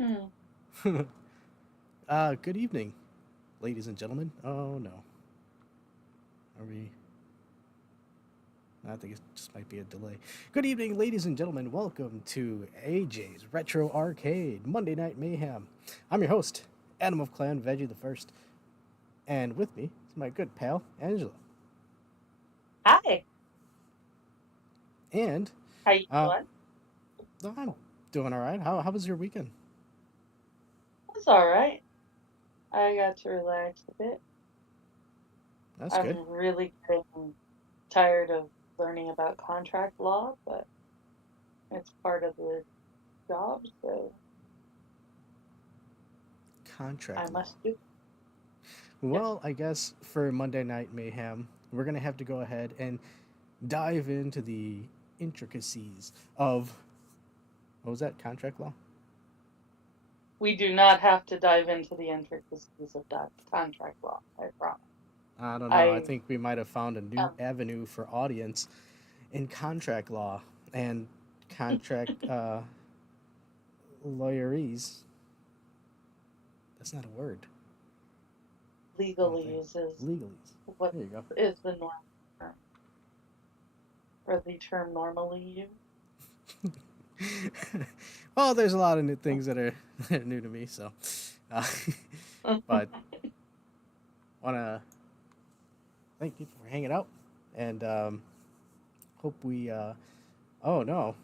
Hmm. Good evening, ladies and gentlemen. Oh no, are we? I think it just might be a delay. Good evening, ladies and gentlemen. Welcome to AJ's Retro Arcade Monday Night Mayhem. I'm your host, Adam of Clan Veggie the First, and with me is my good pal Angela. Hi. And How you uh, doing? I'm doing all right. How was your weekend? It's all right. I got to relax a bit. That's good. I'm really getting tired of learning about contract law, but it's part of the job, so I Contract law. must do it. Yep. Well, I guess for Monday Night Mayhem, we're gonna have to go ahead and dive into the intricacies of what was that contract law? We do not have to dive into the intricacies of contract law, I promise. I don't know. I I think we might have found a new um avenue for audience in contract law and contract lawyeries. That's not a word. I don't think. legalese is Legalese. what There you go. is the norm term, or the term normally used. Well, there's a lot of new things that are, that are new to me, so. Uh, but want to thank you for hanging out and hope we. Oh no,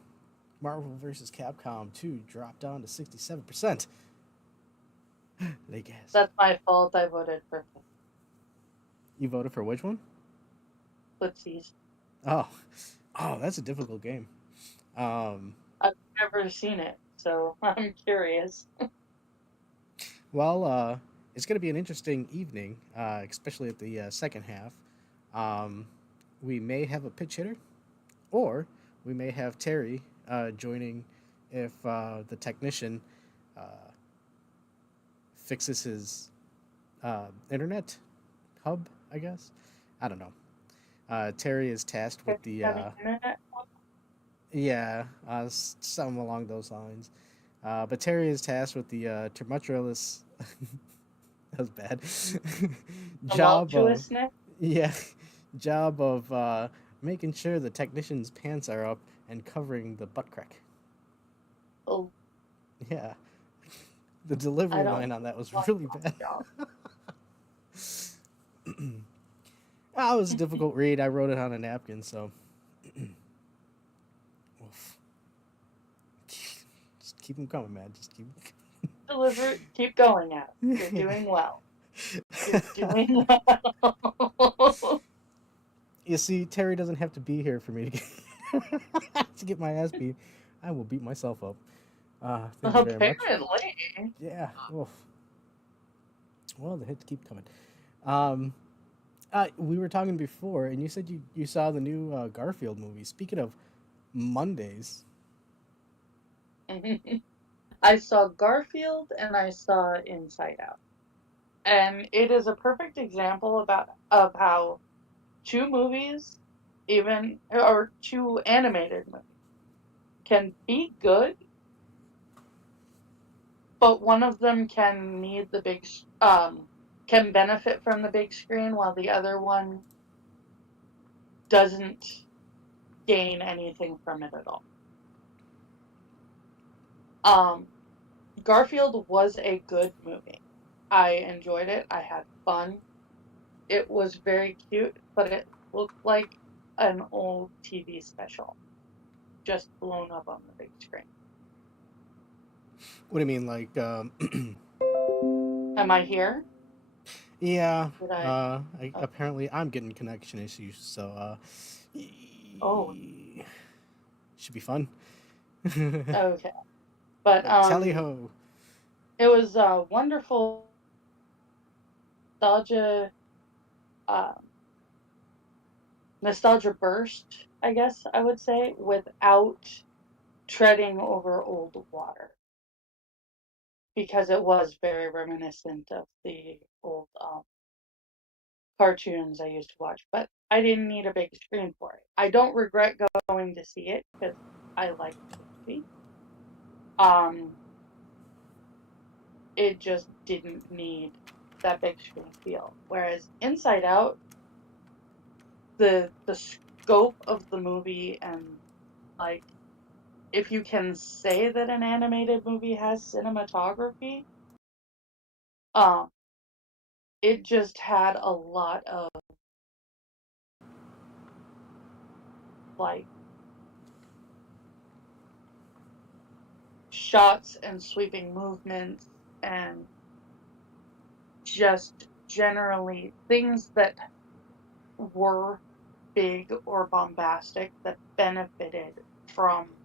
Marvel vs. Capcom 2 dropped down to 67%. They gasp. That's my fault. I voted for You voted for which one? footsies. Oh, oh, that's a difficult game. Um, I've never seen it, so I'm curious. well, it's going to be an interesting evening, especially at the second half. Um, we may have a pitch hitter, or we may have Terry joining if the technician uh, fixes his internet hub, I guess. I don't know. Terry is tasked with the Having internet. yeah, something along those lines. But Terry is tasked with the tumultuous that was bad job of Tumultuousness. yeah job of making sure the technician's pants are up and covering the butt crack. Oh, Yeah, the I delivery don't line on that was like really that bad. job. Ah, it was a difficult read. I wrote it on a napkin, so oof. Just keep them coming, man. Just keep. Deliver. Keep going at. You're doing well. You're doing well. You see, Terry doesn't have to be here for me to get, to get my ass beat. I will beat myself up. Thank you very much. Apparently. Yeah. Oof. Well, the hits keep coming. Um, we were talking before, and you said you saw the new Garfield movie. Speaking of Mondays, I saw Garfield and I saw Inside Out. And it is a perfect example of how two movies, even or two animated movies, can be good, but one of them can need the can benefit from the big screen while the other one doesn't gain anything from it at all. Um, Garfield was a good movie. I enjoyed it. I had fun. It was very cute, but it looked like an old TV special, just blown up on the big screen. what do you mean? Like, Am I here? yeah. Did I? Okay. Apparently, I'm getting connection issues, so Oh, should be fun. okay. But Tally ho! it was a wonderful nostalgia, um, nostalgia burst, I guess I would say, without treading over old water, because it was very reminiscent of the old cartoons I used to watch. But I didn't need a big screen for it. I don't regret going to see it because I liked the movie. Um, it just didn't need that big screen feel. Whereas Inside Out, the scope of the movie and like if you can say that an animated movie has cinematography, um, it just had a lot of like shots and sweeping movements and just generally things that were big or bombastic that benefited from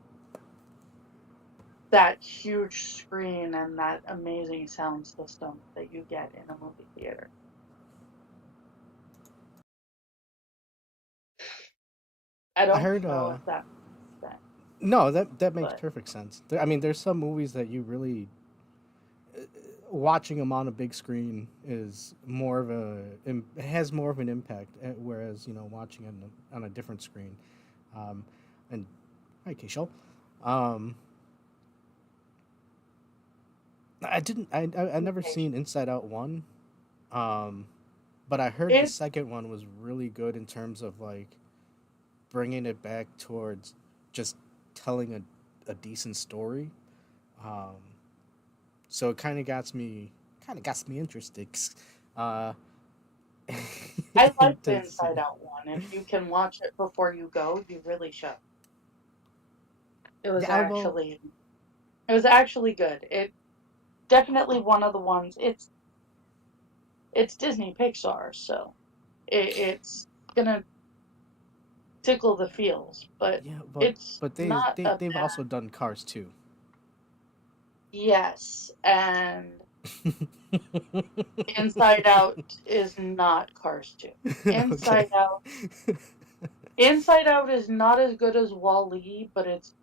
that huge screen and that amazing sound system that you get in a movie theater. I I don't heard. know if that makes sense, No, that makes but perfect sense. I mean, there's some movies that you really watching them on a big screen is more of a it has more of an impact, whereas watching it on a different screen. Um, and hi, Keishel. Um, I didn't. I never okay. seen Inside Out one. Um, but I heard the It's second one was really good in terms of like bringing it back towards just telling a decent story. Um, so it kind of got me interested. Uh, I like the to see. Inside Out one. If you can watch it before you go, you really should. It was Yeah, well, actually it was actually good. It definitely one of the ones. It's Disney Pixar, so it's gonna tickle the feels, but yeah, but it's but they not they a they've also done Cars too. yes. And Inside Out is not Cars 2. Okay. Inside Out Inside Out is not as good as Wall-E, but it's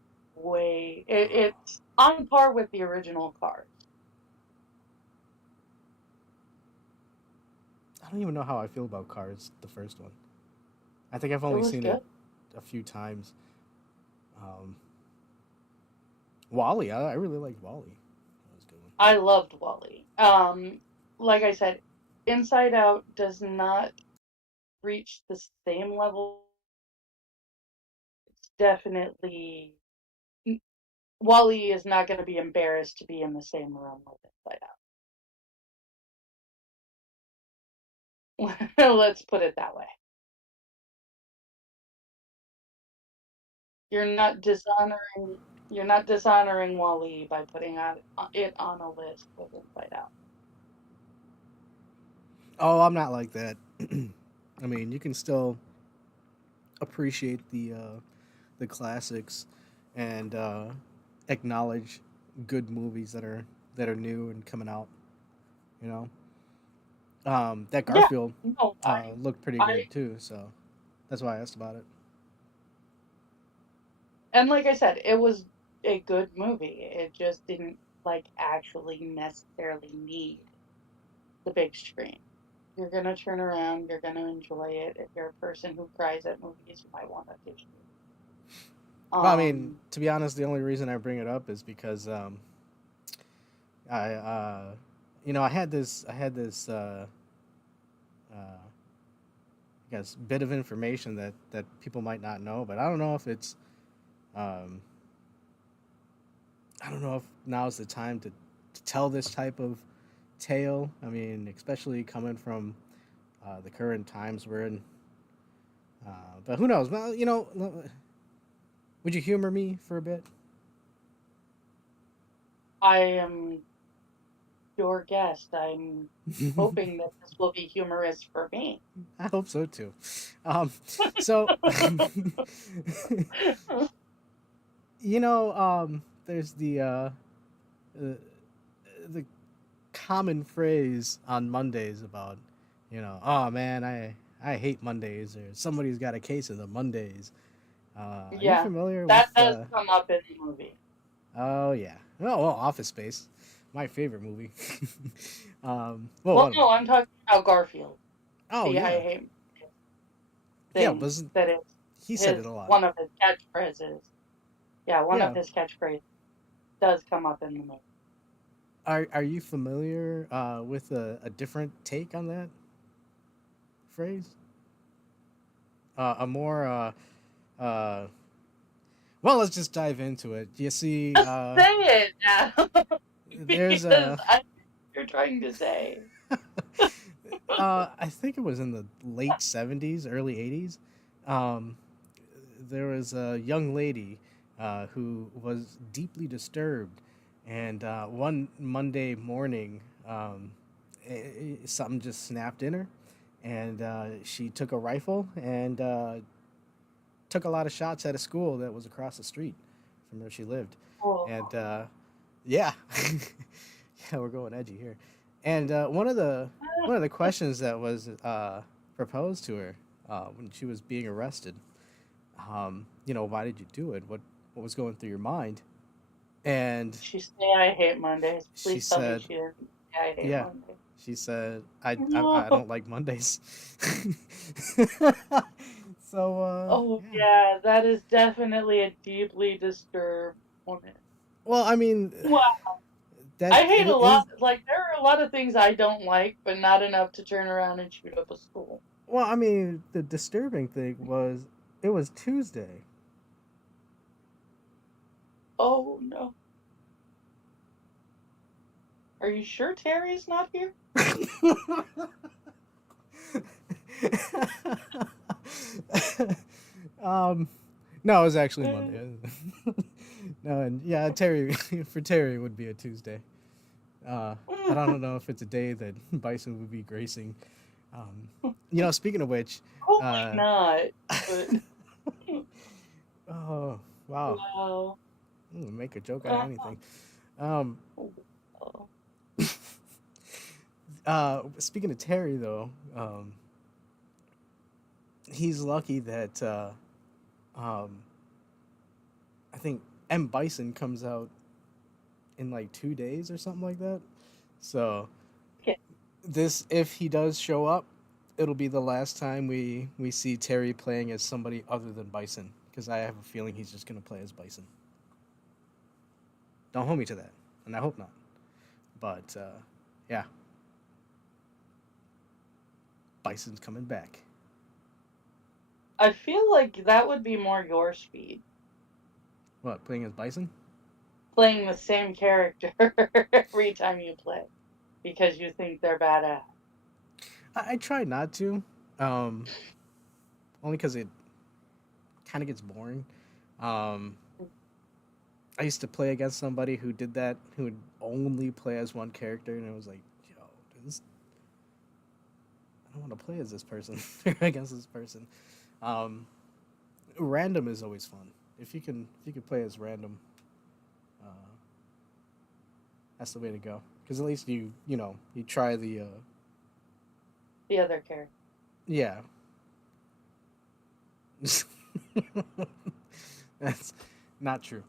on par with the original Cars. I don't even know how I feel about Cars, the first one. I think I've It only was seen it good. a few times. Um, Wally, I really liked Wally. That was a good one. I loved Wall-E. Like I said, Inside Out does not reach the same level. It's definitely Wall-E is not going to be embarrassed to be in the same room with Inside Out. Let's put it that way. You're not dishonoring you're not dishonoring Wall-E by putting it on a list with Inside Out. Oh, I'm not like that. I mean, you can still appreciate the classics and acknowledge good movies that are new and coming out. You know, that Yeah, Garfield no, looked pretty I good too, so that's why I asked about it. and like I said, it was a good movie. It just didn't like actually necessarily need the big screen. You're gonna turn around, you're gonna enjoy it. If you're a person who cries at movies, you might want a tissue. Well, I mean, Um, to be honest, the only reason I bring it up is because I I had this I guess bit of information that people might not know, but I don't know if it's um, I don't know if now's the time to tell this type of tale. I mean, especially coming from the current times we're in. But who knows? Well, would you humor me for a bit? I am your guest. I'm hoping that this will be humorous for me. I hope so too. So, there's the common phrase on Mondays about, oh man, I hate Mondays, or somebody's got a case of the Mondays. Are you Yeah, familiar with? that does come up in the movie. Oh yeah. Oh well, Office Space, my favorite movie. Well, Well, one of my no, I'm favorites. talking about Garfield. Oh The I yeah, hate yeah. thing Wasn't that is he said it his a lot? one of his catchphrases. Yeah, one of Yeah. his catchphrases does come up in the movie. Are you familiar with a different take on that phrase? A more uh, well, let's just dive into it. You see, Just say it now, there's because a I you're trying to say. I think it was in the late '70s, early '80s. Um, there was a young lady who was deeply disturbed, and one Monday morning, something just snapped in her, and she took a rifle and took a lot of shots at a school that was across the street from where she lived, Oh, and yeah, yeah, we're going edgy here. And one of the questions that was proposed to her when she was being arrested, why did you do it? What was going through your mind? And she say I hate Mondays. she Please tell me said, she didn't say I hate "Yeah." Mondays. She said, "I No. don't like Mondays." So Oh yeah. yeah, that is definitely a deeply disturbed woman. Well, I mean, Wow. that I hate a it lot. is. Like there are a lot of things I don't like, but not enough to turn around and shoot up a school. Well, I mean, the disturbing thing was it was Tuesday. Oh no. Are you sure Terry's not here? um, no, it was actually Monday. No, and yeah, Terry for Terry it would be a Tuesday. I don't know if it's a day that Bison would be gracing. Speaking of which, Probably uh, not. But oh wow, wow. make a joke out of anything. Um, Wow. Speaking of Terry though, he's lucky that um, I think M Bison comes out in like 2 days or something like that. So Okay. this, if he does show up, it'll be the last time we see Terry playing as somebody other than Bison, because I have a feeling he's just gonna play as Bison. Don't hold me to that, and I hope not. But yeah, Bison's coming back. I feel like that would be more your speed. What, playing as Bison? Playing the same character every time you play because you think they're badass. I try not to, um, only because it kind of gets boring. Um, I used to play against somebody who did that, who would only play as one character, and it was like, yo, this, I don't want to play as this person against this person. Um, Random is always fun. If you can play as random, uh, that's the way to go. Because at least you try the The other character. yeah. That's not true.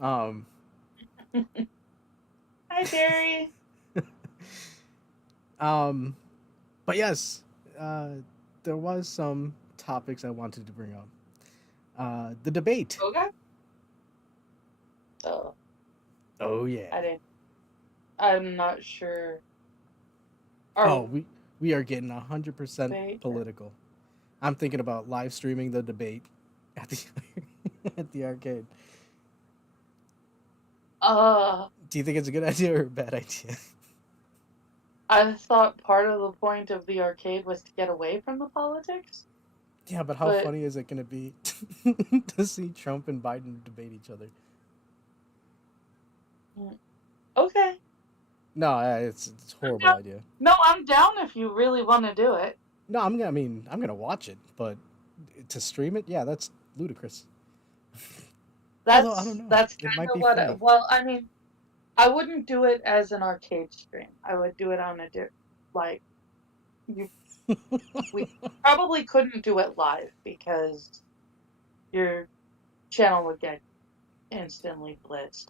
um, Hi, Terry. um, but yes, uh, there was some topics I wanted to bring up. The debate. Okay. Oh, Oh yeah. I didn't. I'm not sure. Oh, Are we are getting 100% they? political. I'm thinking about live streaming the debate at the at the arcade. Uh, Do you think it's a good idea or a bad idea? I thought part of the point of the arcade was to get away from the politics, Yeah, but how but funny is it going to be to see Trump and Biden debate each other? mm, okay. No, it's a I'm horrible down. idea. No, I'm down if you really want to do it. No, I'm gonna watch it, but to stream it, yeah, that's ludicrous. Although I don't know, That's it kind might of be what. funny. Well, I mean, I wouldn't do it as an arcade stream. I would do it on a like you. We probably couldn't do it live because your channel would get instantly blitzed.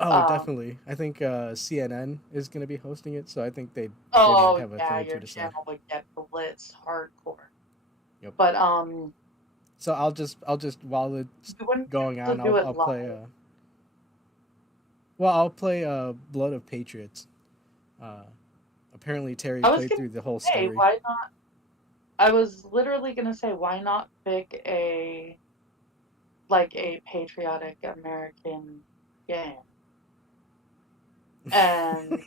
Oh, Um. definitely. I think CNN is gonna be hosting it, so I think they might Oh have a thing yeah, or two your to say. channel would get blitzed hardcore. Yep. But So I'll just while it's you wouldn't be going able on, to do I'll it play. live. Well, I'll play Blood of Patriots. Uh, Apparently Terry I was played gonna through the whole say, story. why not? I was literally gonna say, why not pick a like a patriotic American game, and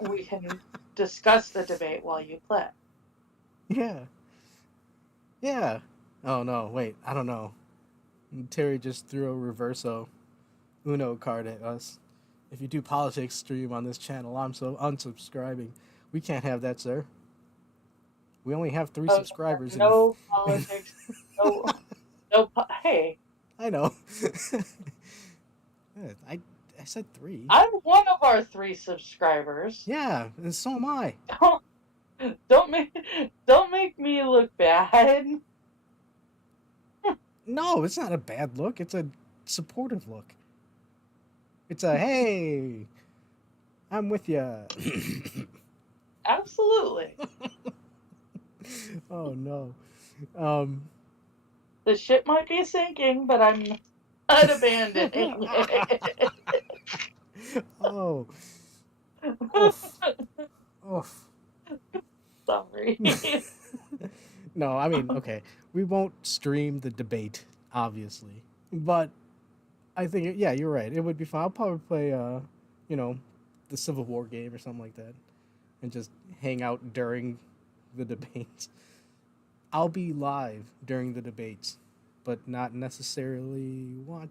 we can discuss the debate while you play. Yeah, yeah. Oh no, wait, I don't know. Terry just threw a reverso Uno card at us. If you do politics stream on this channel, I'm so unsubscribing. We can't have that, sir. We only have 3 Oh, subscribers, and no politics. No, no. Hey, I know. Yeah, I said 3. I'm one of our 3 subscribers. Yeah, and so am I. Don't don't make don't make me look bad. No, it's not a bad look. It's a supportive look. It's a hey, I'm with ya. Absolutely. Oh no. Um. The ship might be sinking, but I'm not abandoning it. Oh. Oof. Oof. Sorry. No, I mean, okay, we won't stream the debate, obviously, but I think, yeah, you're right. It would be fun. I'll probably play, you know, the Civil War game or something like that, and just hang out during the debates. I'll be live during the debates, but not necessarily watch.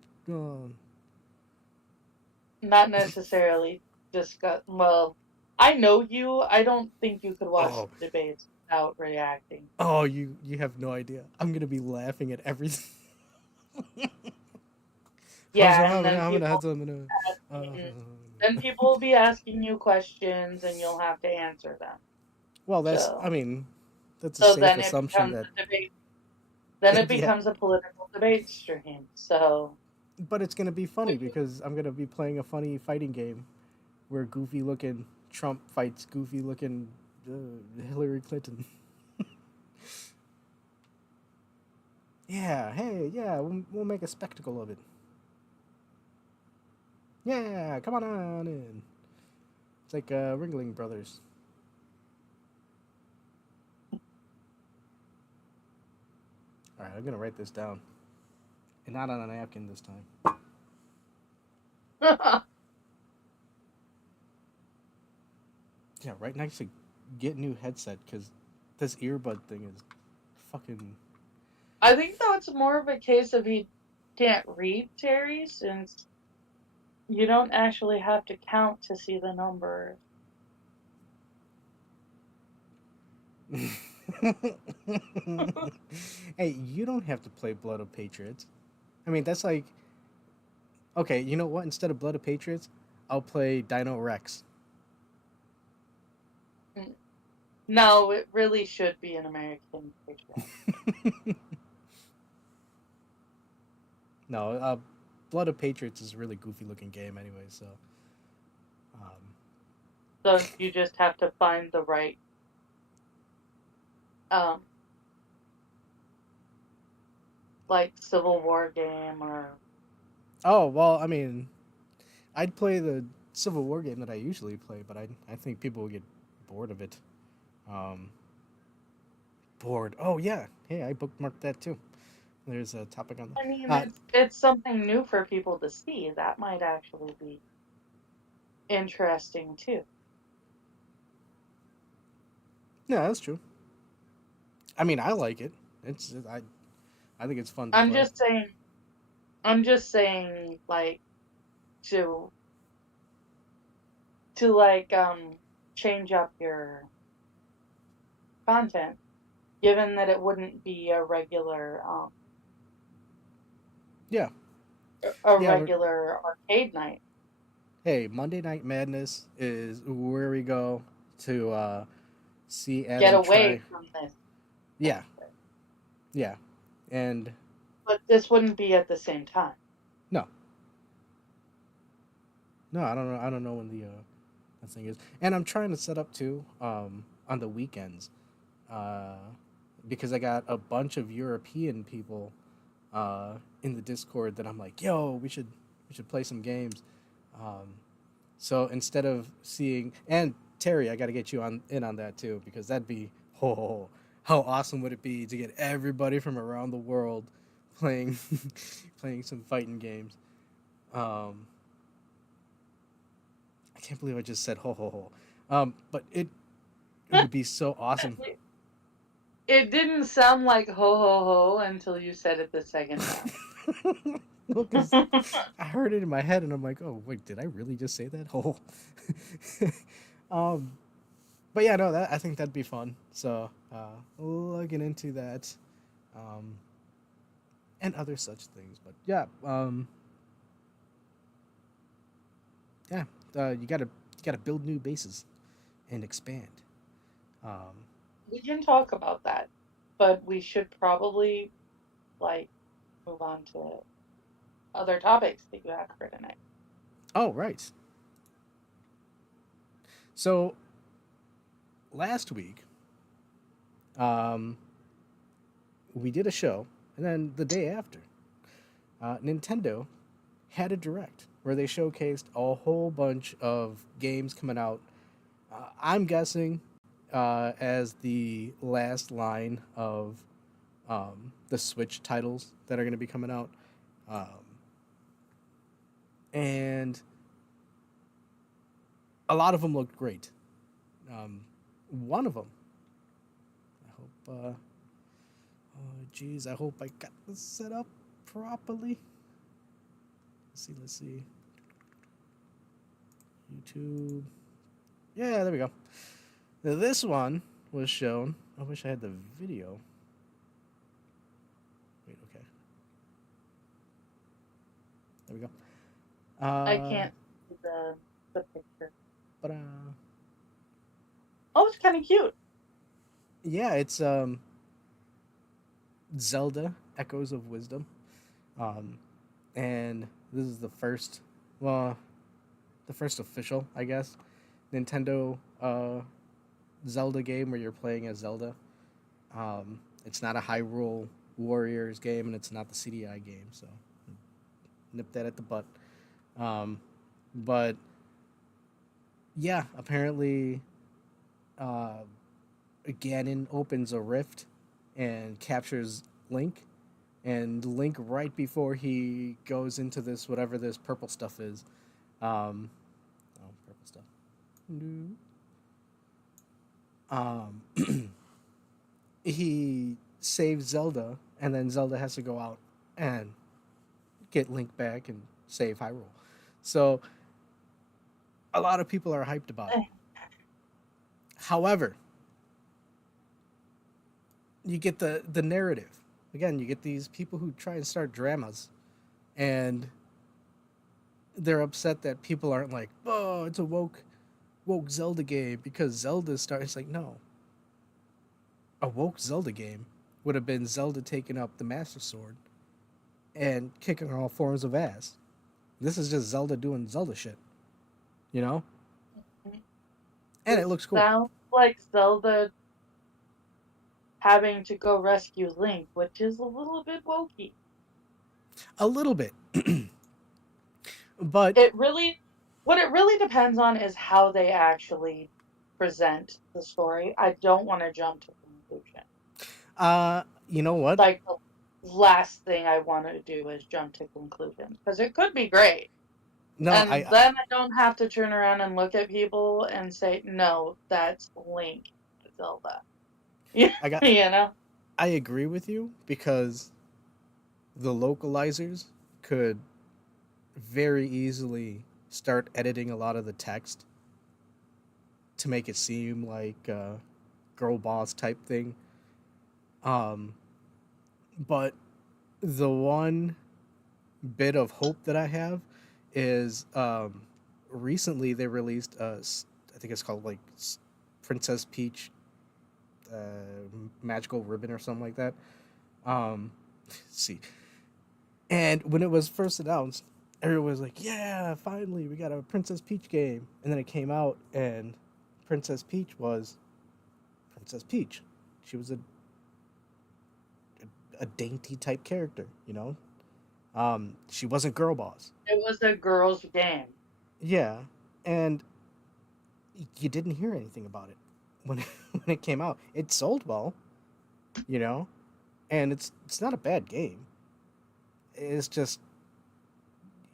Not necessarily discuss. Well, I know you. I don't think you could watch Oh, debates without reacting. oh, you have no idea. I'm gonna be laughing at everything. Yeah, and then people Uh, asking, then people will be asking you questions, and you'll have to answer them. well, I So, mean, that's a so safe then it assumption becomes that, a debate. Then it yeah, becomes a political debate stream. So, but it's gonna be funny because I'm gonna be playing a funny fighting game where goofy looking Trump fights goofy looking Hillary Clinton. Yeah, hey, yeah, we'll make a spectacle of it. Yeah, come on in. It's like Ringling Brothers. All right, I'm gonna write this down, and not on a napkin this time. Yeah, right next to get new headset because this earbud thing is fucking. I think though it's more of a case of he can't read Terry since you don't actually have to count to see the numbers. Hey, you don't have to play Blood of Patriots. I mean, that's like, okay, you know what? Instead of Blood of Patriots, I'll play Dino Rex. Mm. No, it really should be an American patriot. No, Blood of Patriots is a really goofy looking game anyway, so. Um, So you just have to find the right um like Civil War game or oh, well, I mean, I'd play the Civil War game that I usually play, but I think people will get bored of it. Um, Bored. Oh, yeah. Hey, I bookmarked that too. There's a topic on I mean that. it's something new for people to see. That might actually be interesting too. Yeah, that's true. I mean, I like it. I think it's fun to I'm play. just saying I'm just saying like to to change up your content given that it wouldn't be Yeah, a yeah. But regular arcade night. hey, Monday Night Madness is where we go to see Get Adam away try. from this. Yeah, yeah, and But this wouldn't be at the same time. no, no, I don't know. I don't know when the thing is, and I'm trying to set up too on the weekends, uh, because I got a bunch of European people in the Discord that I'm like, yo, we should play some games. Um, so instead of seeing, and Terry, I got to get you on in on that too, because that'd be, oh, how awesome would it be to get everybody from around the world playing playing some fighting games. Um, I can't believe I just said ho ho ho. But it would be so awesome. It didn't sound like ho ho ho until you said it the second time. Well, because I heard it in my head and I'm like, oh wait, did I really just say that? Oh. um, but yeah, no, that I think that'd be fun. So looking into that, um, and other such things. But yeah, yeah, you gotta build new bases and expand. Um, We can talk about that, but we should probably like move on to other topics that you have for tonight. oh right. So last week, um, we did a show, and then the day after, Nintendo had a direct where they showcased a whole bunch of games coming out. I'm guessing as the last line of the Switch titles that are going to be coming out. Um, and a lot of them looked great. One of them, I hope, oh, geez, I hope I got this set up properly. Let's see. YouTube. Yeah, there we go. Now, this one was shown. I wish I had the video. Wait, okay. There we go. I can't see the picture. But Oh, it's kind of cute. yeah, it's Zelda Echoes of Wisdom. Um, and this is the first, well, the first official, I guess, Nintendo Zelda game where you're playing as Zelda. It's not a Hyrule Warriors game, and it's not the CDI game, so nip that at the butt. Um, but yeah, apparently, uh, Ganon opens a rift and captures Link, and Link right before he goes into this whatever this purple stuff is. Oh, purple stuff. He saves Zelda, and then Zelda has to go out and get Link back and save Hyrule. So a lot of people are hyped about it. However, you get the narrative. Again, you get these people who try and start dramas, and they're upset that people aren't like, oh, it's a woke Zelda game because Zelda starts. It's like, no, a woke Zelda game would have been Zelda taking up the Master Sword and kicking all forms of ass. This is just Zelda doing Zelda shit, you know? And it This looks cool. sounds like Zelda having to go rescue Link, which is a little bit wokey. A little bit. But, It really, what it really depends on is how they actually present the story. I don't want to jump to conclusion. you know what? Like the last thing I want to do is jump to conclusions because it could be great. No, And then I don't have to turn around and look at people and say, no, that's Link Zelda. Yeah, I got, you know? I agree with you because the localizers could very easily start editing a lot of the text to make it seem like a girl boss type thing. Um, but the one bit of hope that I have is recently they released I think it's called like Princess Peach uh, Magical Ribbon or something like that. Let's see, and when it was first announced, everyone was like, "Yeah, finally we got a Princess Peach game." And then it came out, and Princess Peach was Princess Peach. She was a dainty type character, you know. She wasn't girl boss. It was a girl's game. Yeah, and you didn't hear anything about it when when it came out. It sold well, you know, and it's not a bad game. It's just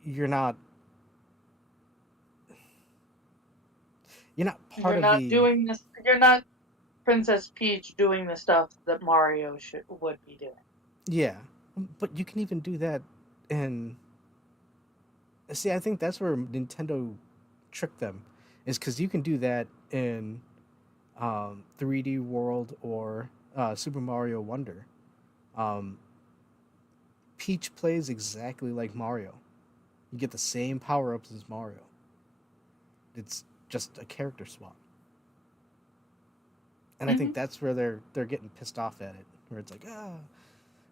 you're not you're not part You're of not the doing this. You're not Princess Peach doing the stuff that Mario would be doing. yeah, but you can even do that in see. I think that's where Nintendo tricked them, is because you can do that in 3D World or Super Mario Wonder. Um, Peach plays exactly like Mario. You get the same power ups as Mario. It's just a character swap, and I Hmm. think that's where they're getting pissed off at it, where it's like,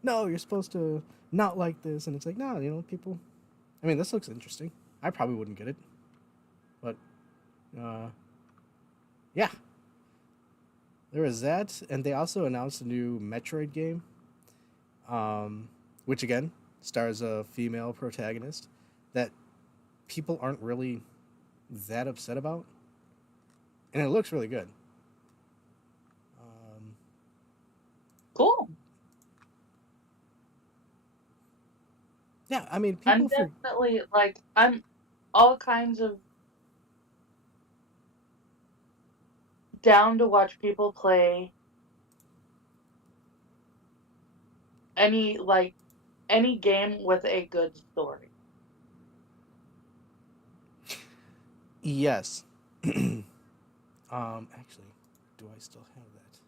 no, you're supposed to not like this, and it's like, no, people. I mean, this looks interesting. I probably wouldn't get it, but uh, yeah, there was that, and they also announced a new Metroid game, which again stars a female protagonist that people aren't really that upset about, and it looks really good. Um, Cool. yeah, I mean, I'm people for definitely like I'm all kinds of down to watch people play any like any game with a good story. yes. Actually, do I still have that?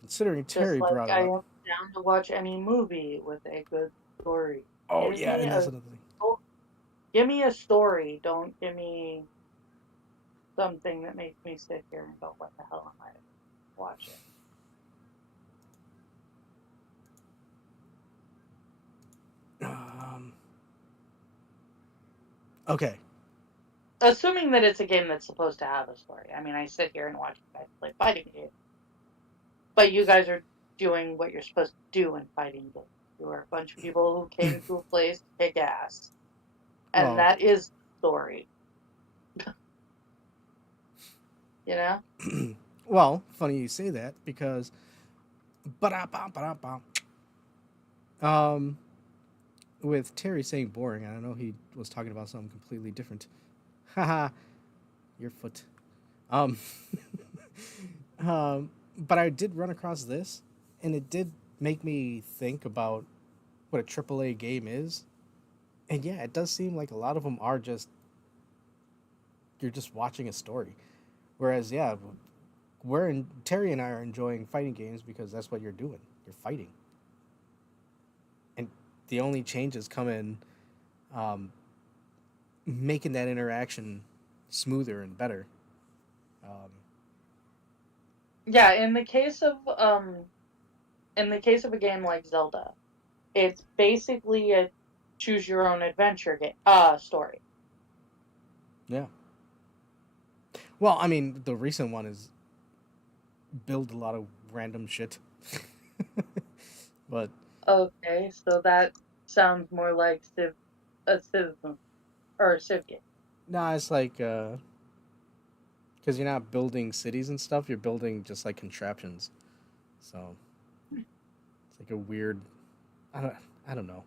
Considering Just Terry like brought it I up. am down to watch any movie with a good story. Oh Give yeah, me and that's a another thing. sto- give me a story. Don't give me something that makes me sit here and go, "What the hell am I watching?" Um, okay. Assuming that it's a game that's supposed to have a story. I mean, I sit here and watch you guys play fighting games, but you guys are doing what you're supposed to do in fighting games. You are a bunch of people who came to a place to kick ass, and Well, that is the story. You know? well, funny you say that because, ba-da-bum, um, with Terry saying boring, I don't know he was talking about something completely different. Haha, your foot. Um, but I did run across this, and it did make me think about what a AAA game is. And yeah, it does seem like a lot of them are just you're just watching a story. Whereas, yeah, Terry and I are enjoying fighting games because that's what you're doing. You're fighting, and the only changes come in um, making that interaction smoother and better. Um, Yeah, in the case of a game like Zelda, it's basically a choose your own adventure game story. yeah. Well, I mean, the recent one is build a lot of random shit, but Okay, so that sounds more like a Civ or a Civ game. nah, it's like because you're not building cities and stuff. You're building just like contraptions. So it's like a weird. I don't. I don't know.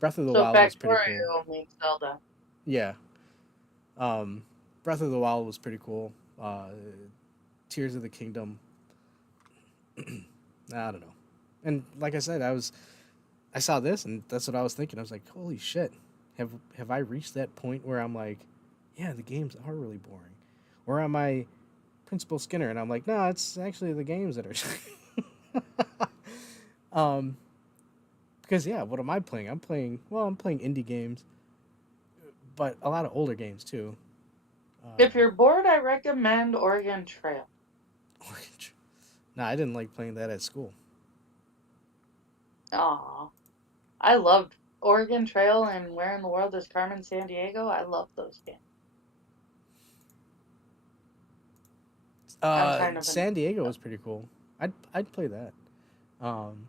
Breath of the So Wild was pretty cool. Factorio makes Zelda. Yeah. Um, Breath of the Wild was pretty cool. Tears of the Kingdom. I don't know. And like I said, I saw this and that's what I was thinking. I was like, holy shit, have I reached that point where I'm like, yeah, the games are really boring, or am I Principal Skinner and I'm like, no, it's actually the games that are. um, because yeah, what am I playing? I'm playing indie games, but a lot of older games too. If Uh, you're bored, I recommend Oregon Trail. Orange. Nah, I didn't like playing that at school. Aw, I loved Oregon Trail and Where in the World is Carmen Sandiego. I love those games. I'm kind of an San Diego was pretty cool. I'd play that. Um,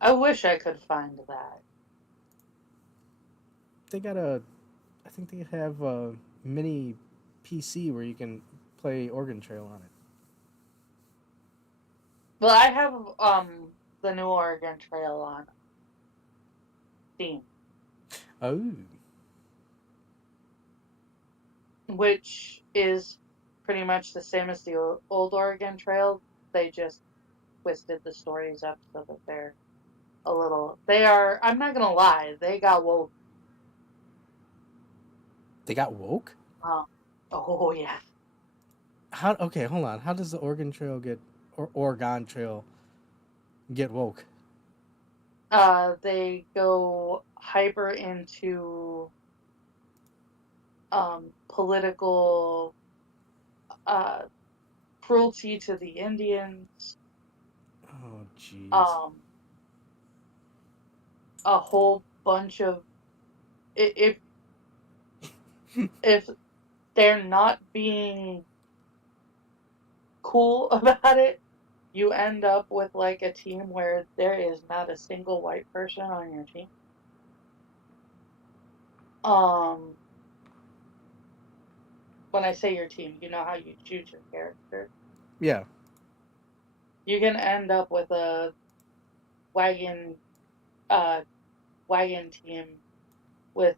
I wish I could find that. they got a. I think they have a mini PC where you can play Oregon Trail on it. Well, I have the New Oregon Trail on Steam, Oh, which is pretty much the same as the old Oregon Trail. They just twisted the stories up so that they're a little. They are. I'm not gonna lie. They got woke. they got woke. Um, oh yeah. How? Okay, hold on. How does the Oregon Trail get or Oregon Trail get woke? They go hyper into political uh cruelty to the Indians. Oh, jeez. Um, a whole bunch of if if they're not being cool about it, you end up with like a team where there is not a single white person on your team. Um, when I say your team, you know how you choose your character. Yeah. You can end up with a wagon uh wagon team with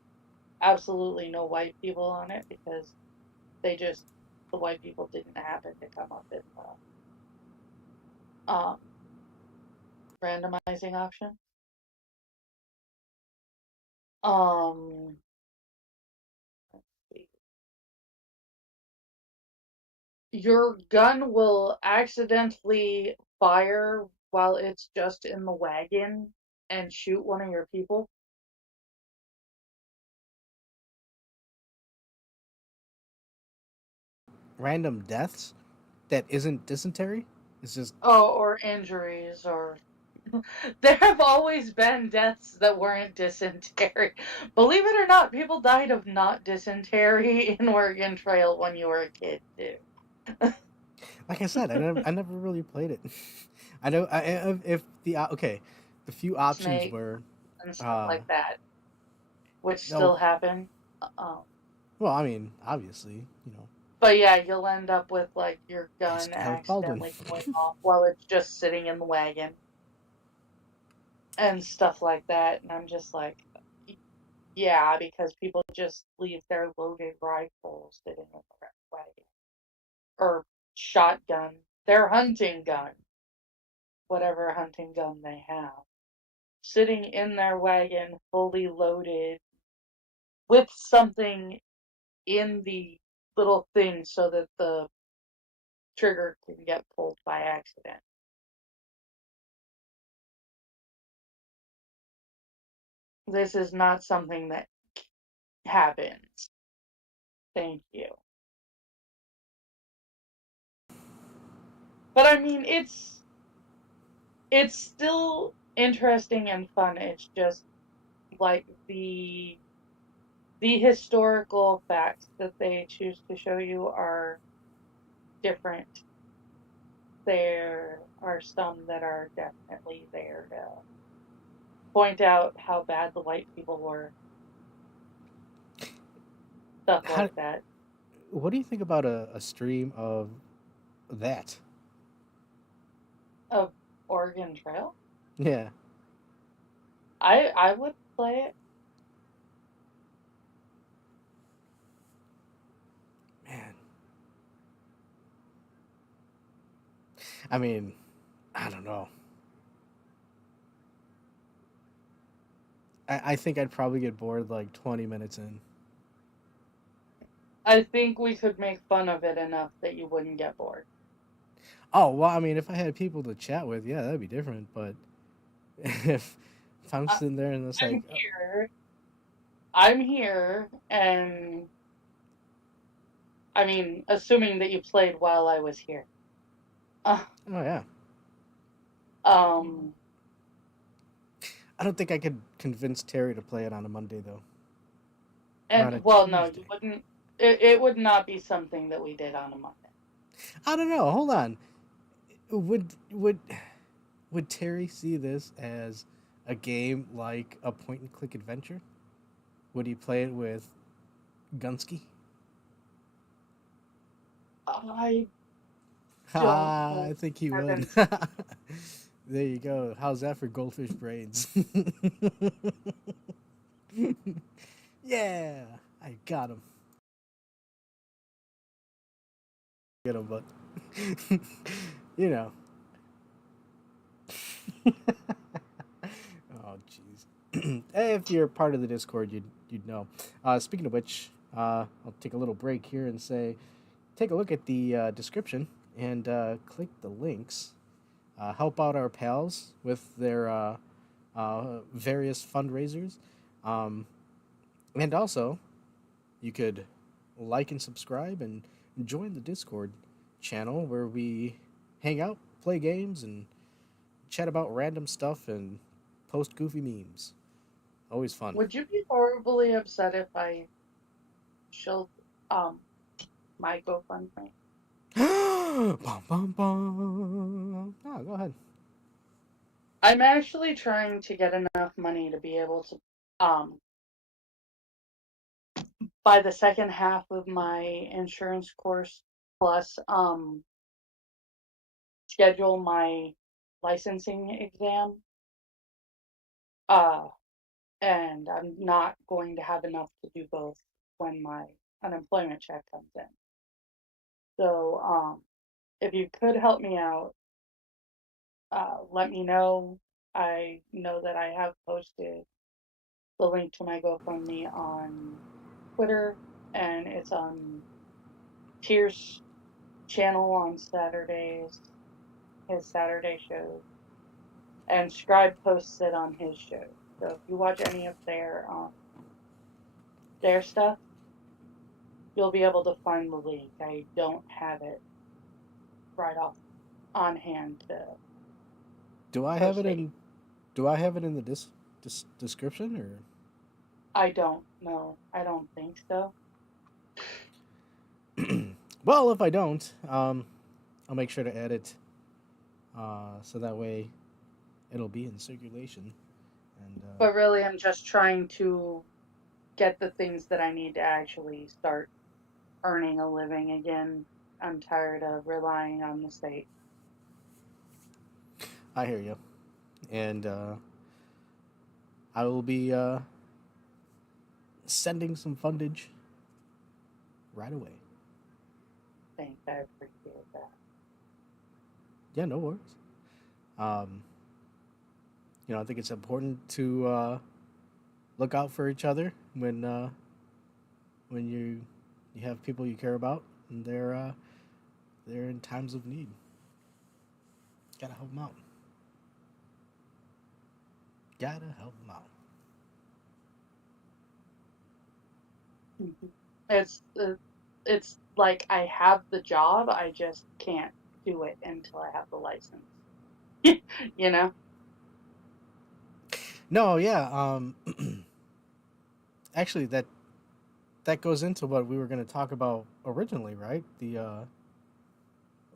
absolutely no white people on it because they just the white people didn't happen to come up in the randomizing option. Um, let's see. Your gun will accidentally fire while it's just in the wagon and shoot one of your people. Random deaths that isn't dysentery. It's just Oh, or injuries, or there have always been deaths that weren't dysentery. Believe it or not, people died of not dysentery in Oregon Trail when you were a kid too. like I said. I never really played it. I know. If the okay, the few options Snake were, and stuff uh, like that, which no. still happen. Um, Well, I mean, obviously, but yeah, you'll end up with like your gun ask Alec Baldwin. accidentally going off while it's just sitting in the wagon and stuff like that. And I'm just like, yeah, because people just leave their loaded rifles sitting in the wagon or shotgun, their hunting gun, whatever hunting gun they have, sitting in their wagon fully loaded with something in the little thing so that the trigger can get pulled by accident. This is not something that happens. Thank you. But I mean, it's still interesting and fun. It's just like the historical facts that they choose to show you are different. There are some that are definitely there to point out how bad the white people were, stuff How? like that. What do you think about a stream of that? Of Oregon Trail, Yeah, I would play it. man. I mean, I don't know. I think I'd probably get bored like 20 minutes in. I think we could make fun of it enough that you wouldn't get bored. Oh well, I mean, if I had people to chat with, yeah, that'd be different. But if I'm I, sitting there and it's like, I'm here. I'm here, and I mean, assuming that you played while I was here. Uh, oh yeah, um, I don't think I could convince Terry to play it on a Monday though, or on a and well, no, you Tuesday. wouldn't. It would not be something that we did on a Monday. I don't know. Hold on. Would Terry see this as a game like a point and click adventure? Would he play it with Gunsky? I don't Ah, know. I think he would. Haven't. There you go. How's that for goldfish brains? Yeah, I got him. Get him, but you know. Oh, jeez. If you're part of the Discord, you'd know. Speaking of which, I'll take a little break here and say, take a look at the description and click the links. Help out our pals with their various fundraisers, um, and also you could like and subscribe and join the Discord channel where we hang out, play games, and chat about random stuff and post goofy memes. Always fun. Would you be horribly upset if I showed um my GoFundMe? Bum, bum, bum. Oh, go ahead. I'm actually trying to get enough money to be able to buy the second half of my insurance course plus schedule my licensing exam. Uh and I'm not going to have enough to do both when my unemployment check comes in. So if you could help me out, let me know. I know that I have posted the link to my GoFundMe on Twitter, and it's on Tier's channel on Saturdays, his Saturday shows, and Scribe posts it on his show. So if you watch any of their stuff, you'll be able to find the link. I don't have it right off on hand to Do I have post it it. in? Do I have it in the description or? I don't know. I don't think so. Well, if I don't, I'll make sure to add it, so that way it'll be in circulation. And But really, I'm just trying to get the things that I need to actually start earning a living again. I'm tired of relying on the state. I hear you. And I will be sending some fundage right away. Thanks, I appreciate that. Yeah, no worries. Um, I think it's important to look out for each other when you have people you care about and they're in times of need. Gotta help them out. Gotta help them out. Mhm. It's like I have the job, I just can't do it until I have the license. You know? No, yeah. Actually, that goes into what we were going to talk about originally, right? The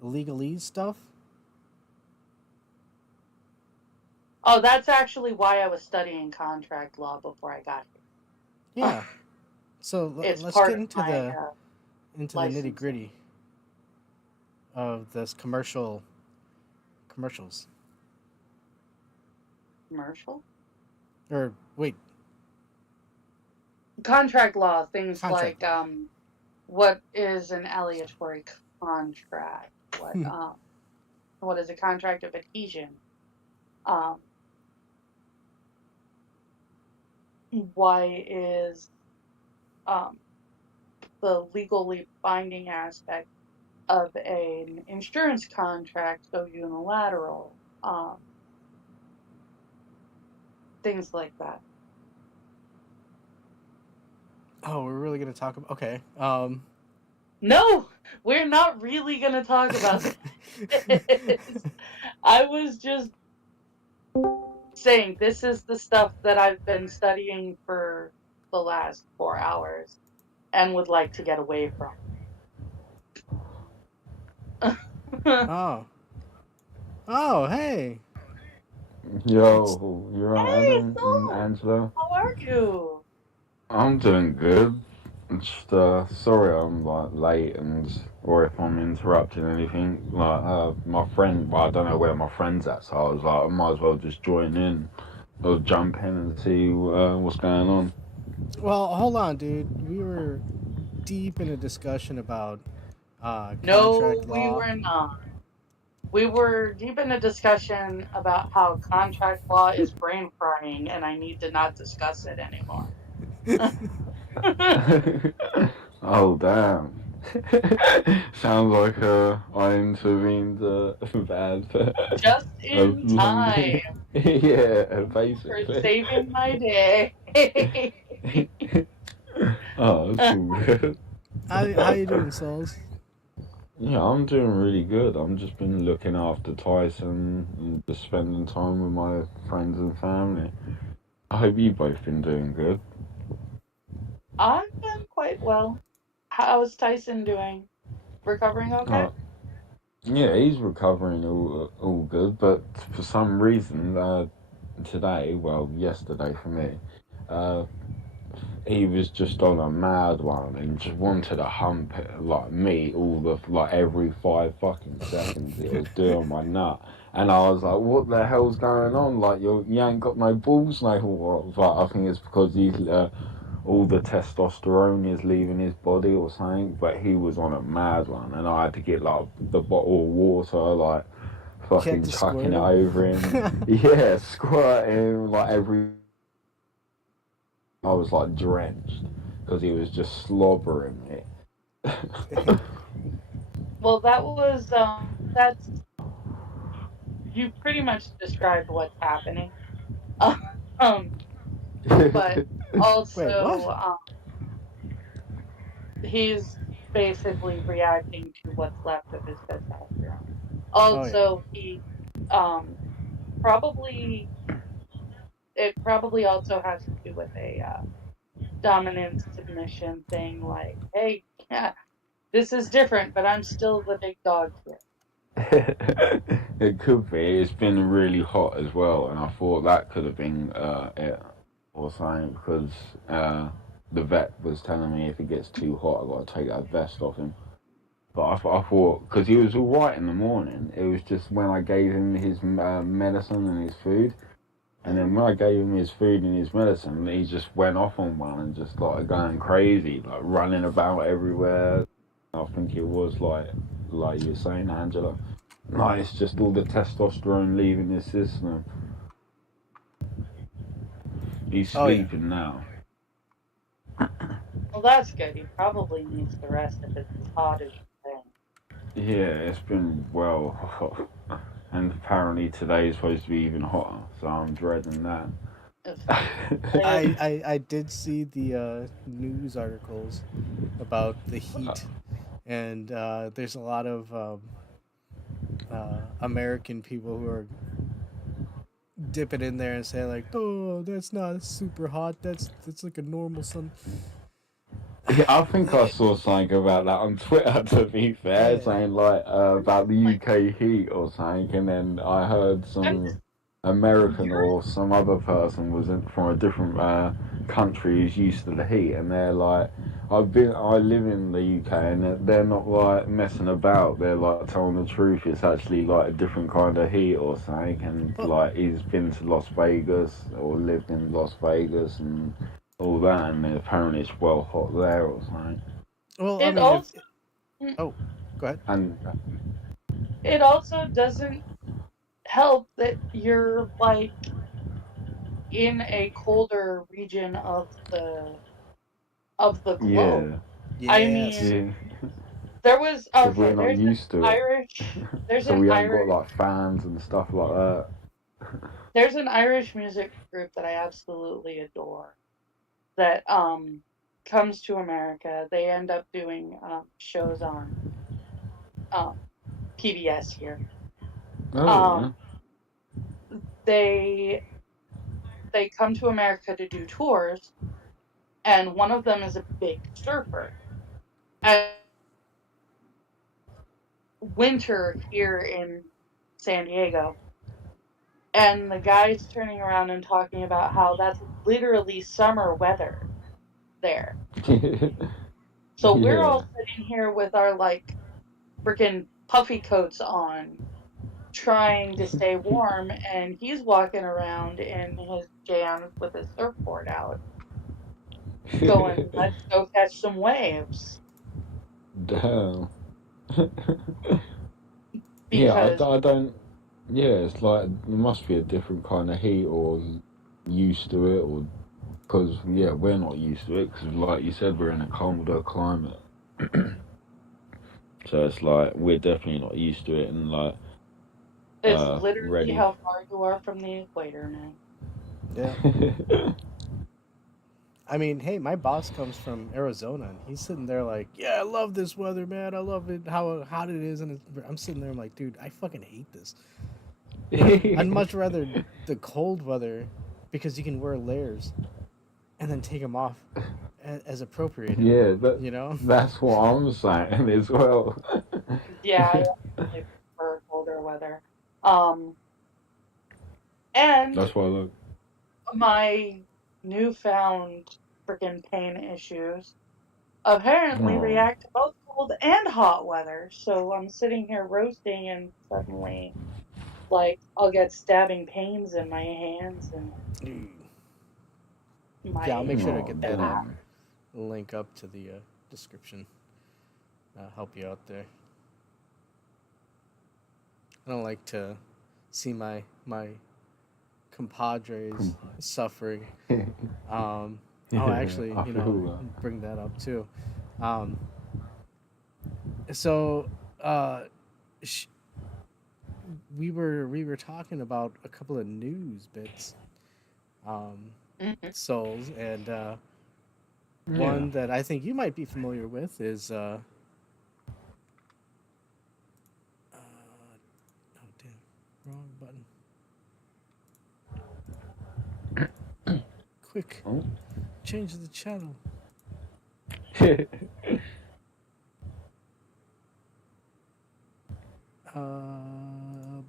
legalese stuff. Oh, that's actually why I was studying contract law before I got here. Yeah. So It's let's part get of my into the nitty licensing. gritty of this commercials. Commercial? Or wait, Contract law, things contract like law. what is an Sorry. aleatory contract? What is a contract of adhesion? Um, why is um, the legally binding aspect of an insurance contract so unilateral? Things like that. Oh, we're really gonna talk about. Okay. No, we're not really going to talk about this. I was just saying this is the stuff that I've been studying for the last 4 hours and would like to get away from. Oh. Oh, hey. It's Yo, you're on Hey, Adam and Soul! Angelo. How are you? I'm doing good. Just sorry I'm like late and or if I'm interrupting anything. Like my friend, well, I don't know where my friend's at, so I was like, I might as well just join in or jump in and see what's going on. Well, hold on, dude. We were deep in a discussion about No, contract we law. were not. We were deep in a discussion about how contract law is brain frying, and I need to not discuss it anymore. Oh damn! Sounds like I intervened bad for Just a in long. time Yeah, for basically. saving my day. Oh, that's all good. How you doing, Souls? Yeah, I'm doing really good. I'm just been looking after Tyson and just spending time with my friends and family. I hope you both been doing good. I've been quite well. How's Tyson doing? Recovering okay? Uh, yeah, he's recovering all good, but for some reason, today, well, yesterday for me, uh, he was just on a mad one and just wanted to hump it like me all the like every 5 fucking seconds. It was doing my nut, and I was like, "What the hell's going on? Like you ain't got no balls no more." But I think it's because he's all the testosterone is leaving his body or something. But he was on a mad one, and I had to get like the bottle of water, like You had fucking to chucking squirt it him. over him. Yeah, squirting like every. I was like drenched because he was just slobbering it. Well, that was that's you pretty much described what's happening. Um, but Wait, what? also he's basically reacting to what's left of his testosterone. Oh yeah. Also, he um probably it probably also has to do with a dominant submission thing. Like, hey, yeah, this is different, but I'm still the big dog here. It could be. It's been really hot as well, and I thought that could have been it or something because the vet was telling me if it gets too hot, I got to take that vest off him. But I thought because he was all right in the morning, it was just when I gave him his medicine and his food, and then when I gave him his food and his medicine, he just went off on one and just started going crazy, like running about everywhere. I think it was like you were saying, Angela. No, it's just all the testosterone leaving his system. He's Oh yeah. sleeping now. Well, that's good. He probably needs the rest if it's as hot as you're Yeah, it's been well hot. And apparently today is supposed to be even hotter, so I'm dreading that. saying. If, I did see the news articles about the heat, and there's a lot of American people who are dipping in there and saying like, "Oh, that's not super hot. That's like a normal sun." Yeah, I think I saw something about that on Twitter. To be fair, Yeah, saying like about the like, UK heat or something, and then I heard I'm some just, American you're, or some other person was from a different country who's used to the heat, and they're like, I live in the UK, and they're not like messing about. They're like telling the truth. It's actually like a different kind of heat or something, and well, like he's been to Las Vegas or lived in Las Vegas and all that, and then apparently it's well hot there or something. well. I it mean, if also oh, go ahead. And it also doesn't help that you're like in a colder region of the globe. yeah, I Yes. mean, yeah. there was So we're okay. not used to it. There's So an we ain't got Irish like fans and stuff like that. there's an Irish music group that I absolutely adore that comes to America. They end up doing shows on um PBS here. Oh Um, yeah. they they come to America to do tours, and one of them is a big surfer. And winter here in San Diego, and the guy's turning around and talking about how that's literally summer weather there. So we're all sitting here with our like freaking puffy coats on, trying to stay warm, and he's walking around in his jams with his surfboard out, going, "Let's go catch some waves." Damn. Yeah, Because I don't. Yeah, it's like it must be a different kind of heat, or used to it, or because we're not used to it. Because like you said, we're in a colder climate, so it's like we're definitely not used to it, and like it's literally ready. how far you are from the equator, man. Yeah. I mean, hey, my boss comes from Arizona, and he's sitting there like, "Yeah, I love this weather, man. I love it. How hot it is." And I'm sitting there, I'm like, "Dude, I fucking hate this. I'd much rather the cold weather because you can wear layers and then take them off as appropriate. Yeah, You know? that's what I'm saying as well. Yeah, I definitely prefer colder weather. Um, and That's why I look. my newfound freaking pain issues apparently Oh, react to both cold and hot weather. So I'm sitting here roasting, and suddenly, like, I'll get stabbing pains in my hands and Yeah, I'll my make sure to oh get that back. damn. link up to the description. Help you out there. I don't like to see my compadres suffering. Yeah, Actually, I feel bring that up too. Um, so uh, sh- we were talking about a couple of news bits, um, Mhm. souls, and that. Yeah. one that I think you might be familiar with is oh damn, wrong button. Quick, Oh. change the channel.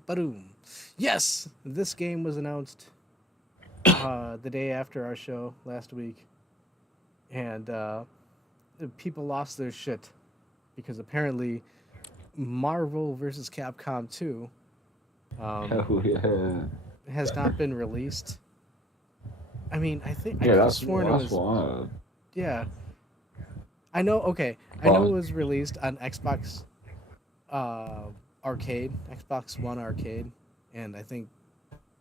Boom. Yes, this game was announced the day after our show last week, and the people lost their shit because apparently Marvel versus Capcom 2 um, Hell yeah. has not been released. I mean, I think I Yeah, could have sworn it that's was. what I heard. Yeah, I know. Okay, I know But it was released on Xbox uh, Arcade, Xbox One Arcade, and I think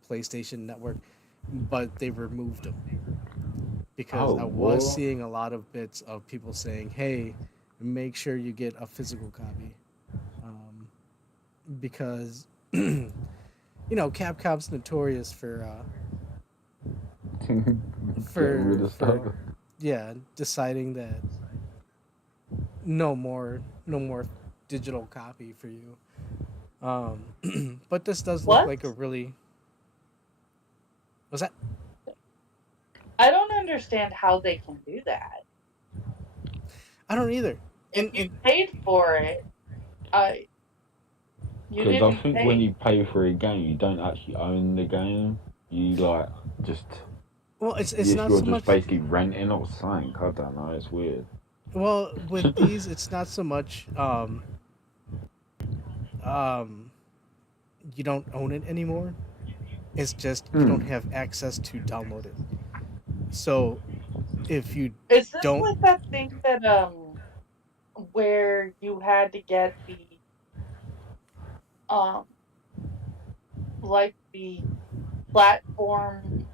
PlayStation Network, but they removed them because oh I was what? seeing a lot of bits of people saying, "Hey, make sure you get a physical copy," um, because Capcom's notorious Getting rid of stuff. for yeah deciding that no more digital copy for you. But this does look What? like a really was that I don't understand how they can do that. I don't either. If And you paid for it, I you Because I didn't think when pay. you pay for a game, you don't actually own the game. You like just well, it's yes, not you're so just much. basically renting or something. I don't know. It's weird. Well, with these, it's not so much. Um, you don't own it anymore. It's just you don't Hmm. have access to download it. So if you Is this don't, like that thing that where you had to get the um like the platform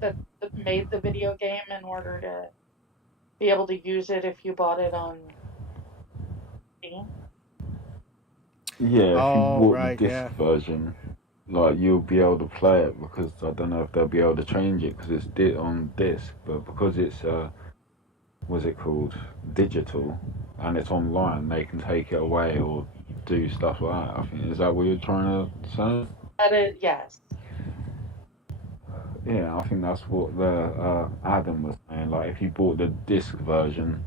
that made the video game in order to be able to use it if you bought it on Steam? Yeah, if you oh bought the right, disc yeah, version, like you'll be able to play it because I don't know if they'll be able to change it because it's on disc, but because it's what's it called, digital, and it's online, they can take it away or do stuff like that. I think is that what you're trying to say? That is, yes. Yeah, I think that's what the Adam was saying. Like, if you bought the disc version,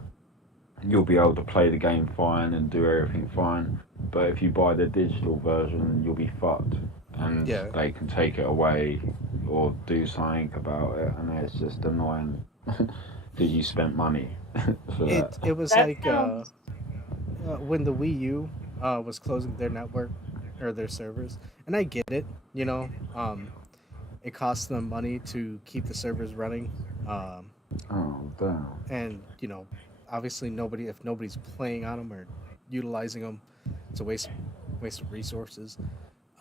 you'll be able to play the game fine and do everything fine. But if you buy the digital version, you'll be fucked, and yeah. they can take it away or do something about it, and it's just annoying. that you spent money for that. It was That like sounds. when the Wii U was closing their network or their servers, and I get it. You know, it costs them money to keep the servers running, um, Oh damn. and obviously if nobody's playing on them or utilizing them, it's a waste of resources.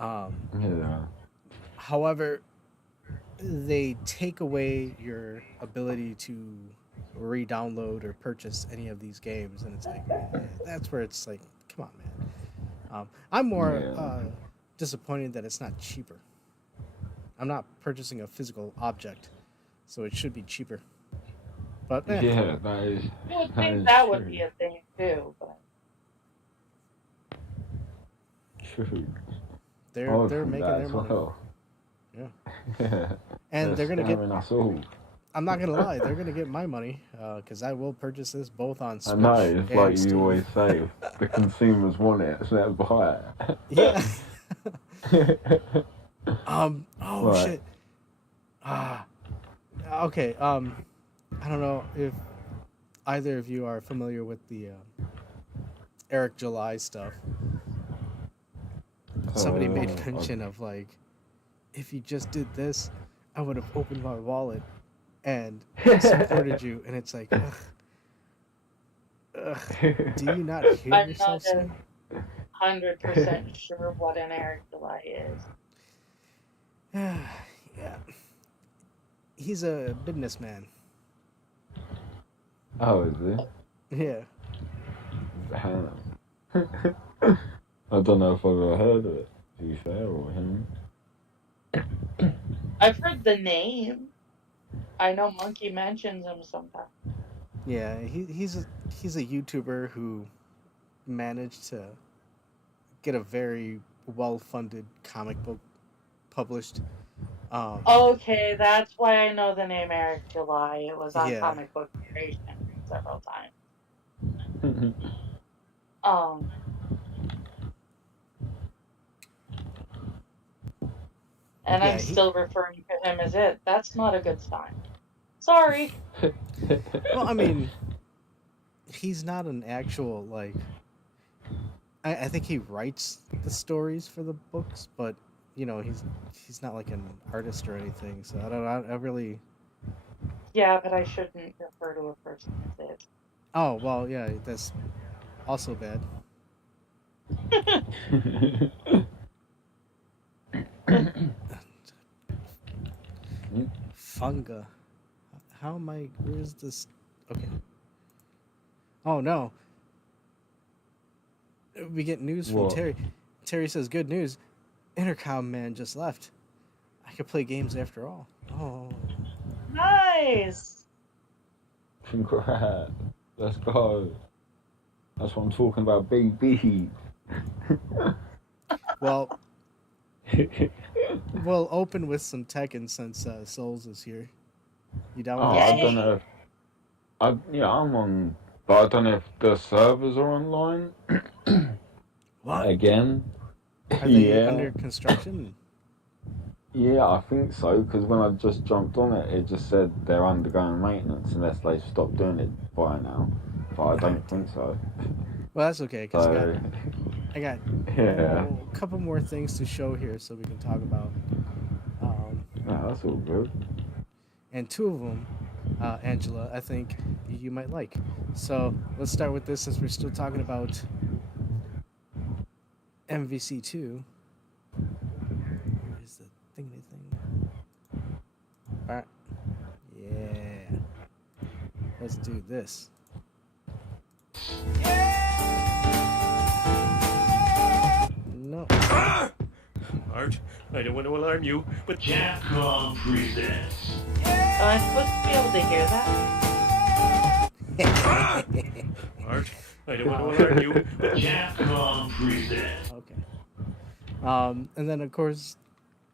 Um, Yeah. However, they take away your ability to re-download or purchase any of these games, and it's like that's where it's like, come on, man. I'm more Yeah. disappointed that it's not cheaper. I'm not purchasing a physical object, so it should be cheaper. But Yeah, that is You would that think is that would true. be a thing too, but True. I they're would they're think making that their as money. well. Yeah, Yeah. and They're they're gonna get. scamming us all. I'm not gonna lie, they're gonna get my money because I will purchase this both on I know, Switch it's like and you Steam. always say, the consumers want it, so they'll buy Yeah. it. Oh Right. shit. Ah. Okay. I don't know if either of you are familiar with the Eric July stuff. Somebody made I- mention of like, if you just did this, I would have opened my wallet and supported you. And it's like, ugh, ugh. Do you not hear I'm yourself, not son? 100% sure what an Eric Delay is. Yeah. He's a businessman. Oh, is it? Yeah. Damn. I don't know if I've ever heard of it, to be fair, or him. I've heard the name. I know Monkey mentions him sometimes. Yeah. He's a YouTuber who managed to get a very well funded comic book published. Um, Okay, that's why I know the name Eric July. It was on yeah. Comic Book Creation several times. Um, and Yeah. I'm still referring to him as it. That's not a good sign. Sorry. Well, I mean, he's not an actual like. I think he writes the stories for the books, but he's not like an artist or anything. So I don't. I really. Yeah, but I shouldn't refer to a person as it. Oh well, yeah. That's also bad. Funga. How am I? Where's this? Okay. Oh no. We get news from What? Terry. Terry says, "Good news. Intercom man just left. I could play games after all." Oh. Nice. Congrats. Let's go. That's what I'm talking about, baby. Well, we'll open with some Tekken since Souls is here. You down with Oh, that, I Souls? don't Yay. know. Yeah, I'm on, but I don't know if the servers are online What? again. Are they Yeah, under construction? yeah, I think so. Because when I just jumped on it, it just said they're undergoing maintenance unless they stop doing it by now. But I don't think so. Well, that's okay because So, I got yeah, a couple more things to show here so we can talk about. no, that's all good. And two of them, Angela, I think you might like. So let's start with this since we're still talking about MVC2. Where's the thingy thing? Alright. Yeah. Let's do this. No. Art, I don't want to alarm you, but Capcom presents. Am I supposed to be able to hear that? Art, I don't want to alarm you, but Capcom presents. Okay. And then of course,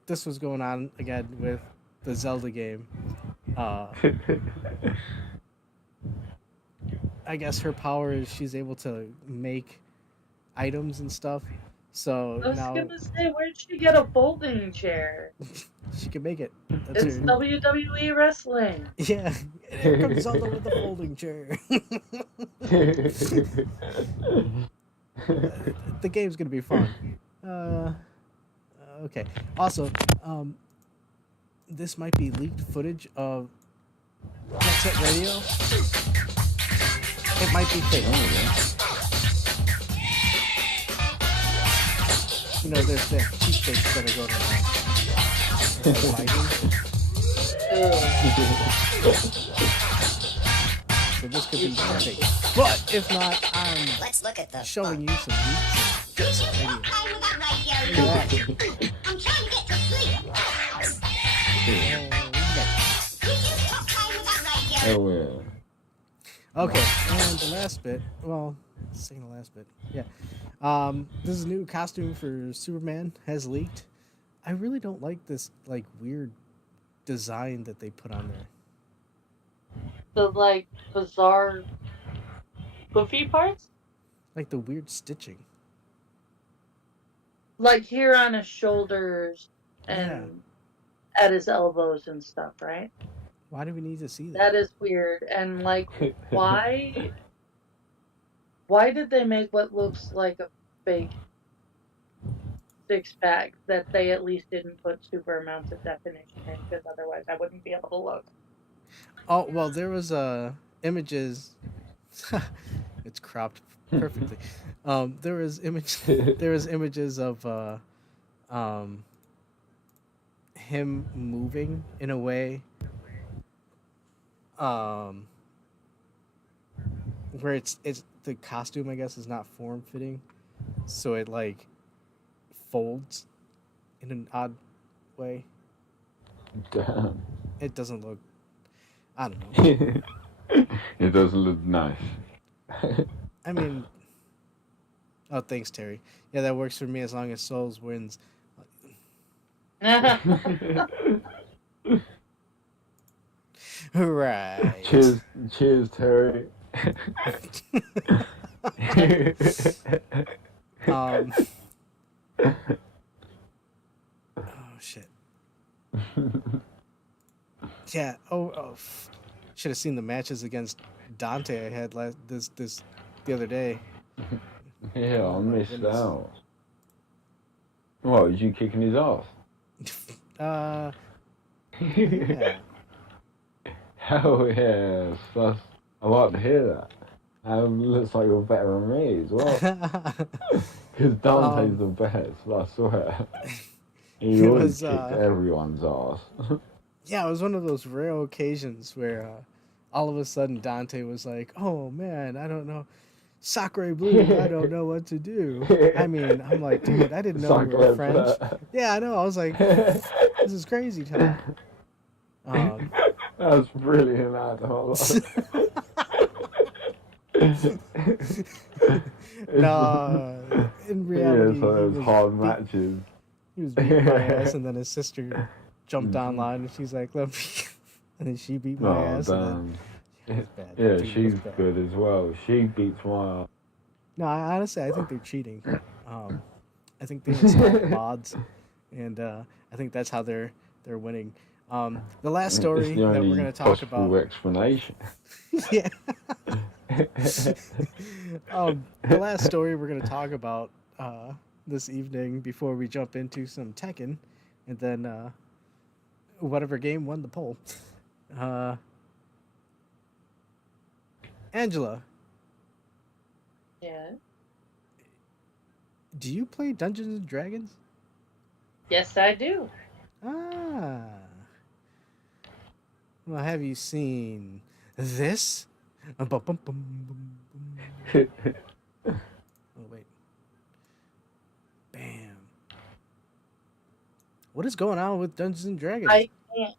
this was going on again with the Zelda game. I guess her power is she's able to make items and stuff So I was now gonna say, where'd she get a folding chair? she can make it. That's It's her. WWE wrestling. Yeah, and here comes Zelda with the folding chair. The game's gonna be fun. Okay. Also, this might be leaked footage of Jet Set Radio. It might be fake. You know, there's that cheap fakes that are going around. So this could be fake. But if not, Let's look at the showing you some leaks of Jet Set Radio. I'm trying to get to sleep. Oh yeah. Okay, and the last bit. Well, second to last bit. Yeah. This is a new costume for Superman has leaked. I really don't like this like weird design that they put on there. The like bizarre poofy parts, Like the weird stitching. like here on his shoulders and Yeah. at his elbows and stuff, right? Why do we need to see that? That is weird. And like, why? Why did they make what looks like a fake six-pack that they at least didn't put super amounts of definition in? Because otherwise, I wouldn't be able to look. Oh well, there was images. It's cropped perfectly. There was images of him moving in a way where it's the costume, I guess, is not form fitting, so it like folds in an odd way. Damn. It doesn't look. I don't know. It doesn't look nice. I mean, oh, thanks, Terry. Yeah, that works for me as long as Souls wins. Right. Cheers, Terry. Oh shit. Yeah. Should have seen the matches against Dante I had the other day. Yeah, I Oh, my missed goodness. out. What, was you kicking his ass? Yeah. Hell yeah, I like to hear that. Looks like you're better than me as well. Because Dante's the best, I swear. He It always was, kicked everyone's ass. Yeah, it was one of those rare occasions where all of a sudden Dante was like, "Oh man, I don't know, Sacre Blue, I don't know what to do." I mean, I'm like, dude, I didn't know you were Sacre French. Bleu. Yeah, I know. I was like, this is crazy talk. That's brilliant, Adam. No, in reality, Yeah, so it was hard beat- matches. he was beating my ass, and then his sister jumped online, and she's like, "Let me," and then she beat my Oh, ass. And then, damn. it was bad. Yeah, Dude, it was she's bad. good as well. She beats my ass. No, honestly, I think they're cheating. I think they installed mods, and I think that's how they're winning. The last story It's the that only we're going to talk possible about. explanation. Yeah. The last story we're going to talk about this evening before we jump into some Tekken, and then whatever game won the poll. Angela, Yeah. do you play Dungeons and Dragons? Yes, I do. Ah. Well, have you seen this? Bum, bum, bum, bum, bum. Oh, wait. Bam. What is going on with Dungeons and Dragons? I can't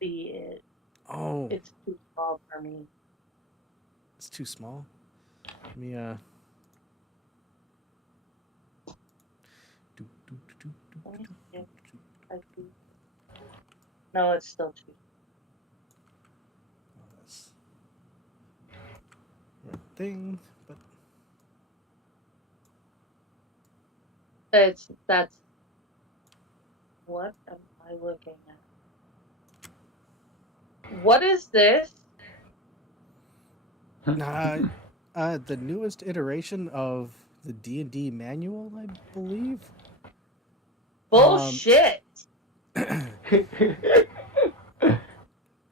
see it. Oh, It's too small for me. it's too small. Let me, do, do, do, do, do, do, do. I see. No, it's still too. Oh, that's right thing, but That's what am I looking at? What is this? The newest iteration of the D&D manual, I believe. Bullshit.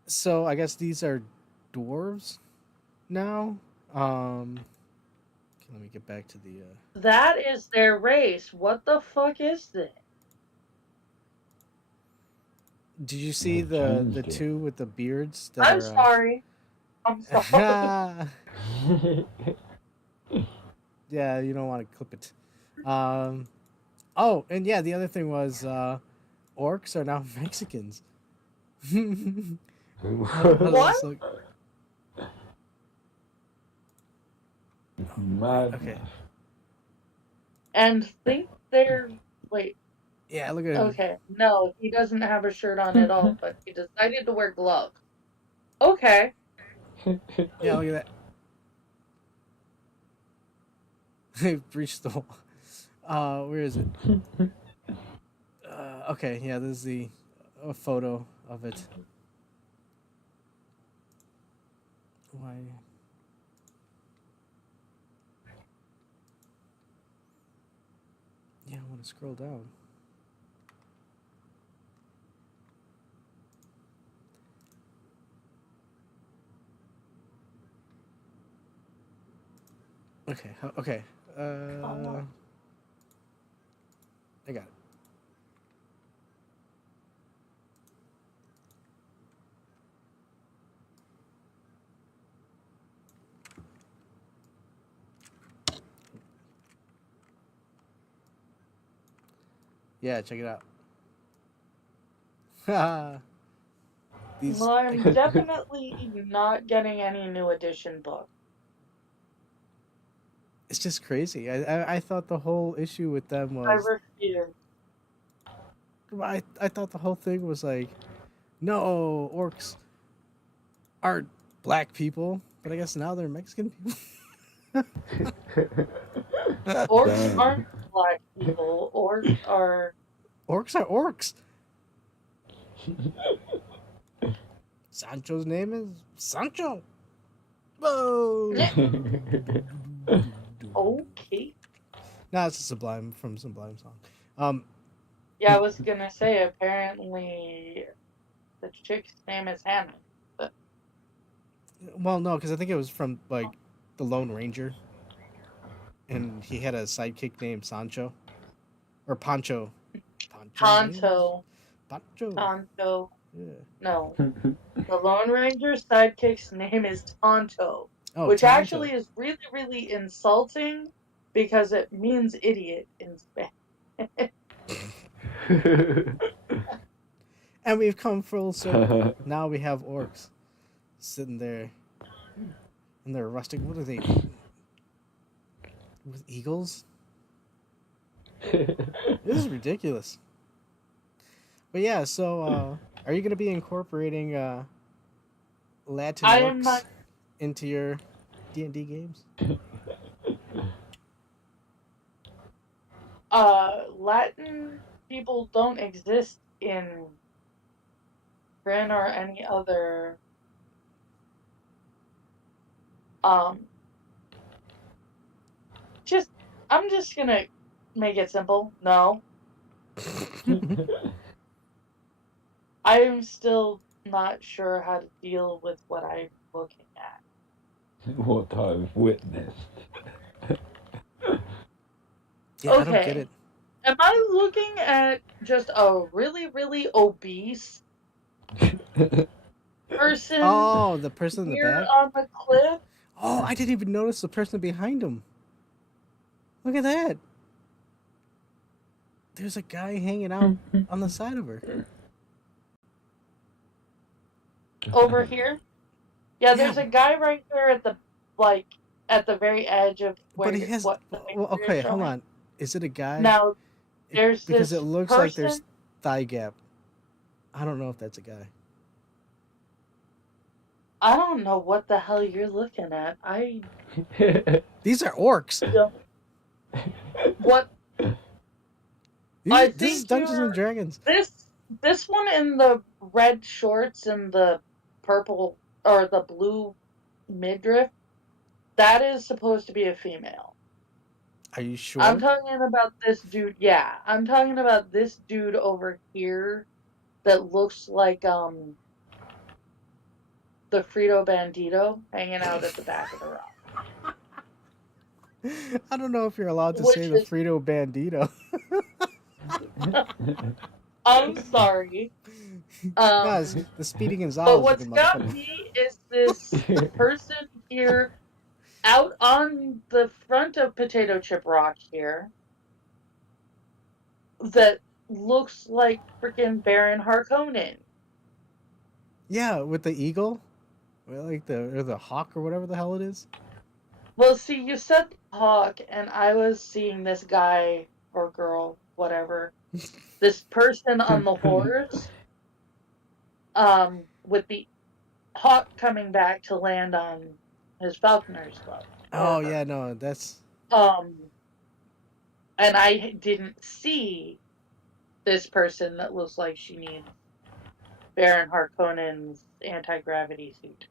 So I guess these are dwarves now. Okay, let me get back to the. That is their race. What the fuck is this? Did you see They've the changed it. two with the beards that I'm are? sorry. I'm sorry. Yeah, you don't want to clip it. Oh, and yeah, the other thing was orcs are now Mexicans. What? Madness. Okay. And think they're wait. Yeah, look at him. Okay, no, he doesn't have a shirt on at all, but he decided to wear gloves. Okay. Yeah, look at that. Breached the wall. Where is it? Okay, yeah, this is a photo of it. Why? Yeah, I want to scroll down. Okay, okay. I got it. Yeah, check it out. These. Well, I'm definitely not getting any new edition book. It's just crazy. I thought the whole issue with them I was. refuse. I thought the whole thing was like, no, orcs aren't black people, but I guess now they're Mexican people. Orcs Damn. aren't black people. Orcs are. Orcs are orcs. Sancho's name is Sancho. Whoa. Okay. Nah, it's a Sublime from Sublime song. Yeah, I was gonna say, apparently the chick's name is Hannah. But Well, no, because I think it was from like the Lone Ranger, and he had a sidekick named Sancho or Pancho. Tonto. Pancho. Tonto. Yeah. No. The Lone Ranger's sidekick's name is Tonto. Oh, Which Tonto. actually is really, really insulting because it means idiot in Spanish. And we've come full circle. Now we have orcs sitting there in their rustic. What are they? With eagles? This is ridiculous. But yeah, so are you going to be incorporating Latin I am orcs not. into your D&D games? Latin people don't exist in Grin or any other just I'm just gonna make it simple. No. I am still not sure how to deal with what I'm looking at. What I've witnessed. Yeah, I don't Okay. get it. Am I looking at just a really, really obese person Oh, the person in the here back? on the cliff? Oh, I didn't even notice the person behind him. Look at that. There's a guy hanging out on the side of her. Over here? Yeah, there's Yeah. a guy right there at the at the very edge of where But he has. what the Well, picture okay, is hold showing. on. Is it a guy? Now there's Because this it looks person. like there's thigh gap. I don't know if that's a guy. I don't know what the hell you're looking at. These are orcs. What? I This is think Dungeons and you're Dragons. this one in the red shorts and the purple or the blue midriff. That is supposed to be a female. Are you I'm sure? talking about this dude. Yeah, I'm talking about this dude over here that looks like the Frito Bandito hanging out at the back of the rock. I don't know if you're allowed to say Which the is, Frito Bandito. I'm sorry. Um, Guys, the Speedy but Gonzalez what's looking got motherfucker. me is this person here out on the front of Potato Chip Rock here that looks like freaking Baron Harkonnen. Yeah, with the eagle, like the hawk or whatever the hell it is. Well, see, you said hawk, and I was seeing this guy or girl, whatever, this person on the horse, with the hawk coming back to land on his falconer's club or Oh her. yeah, no, that's And I didn't see this person that looks like she needs Baron Harkonnen's anti-gravity suit.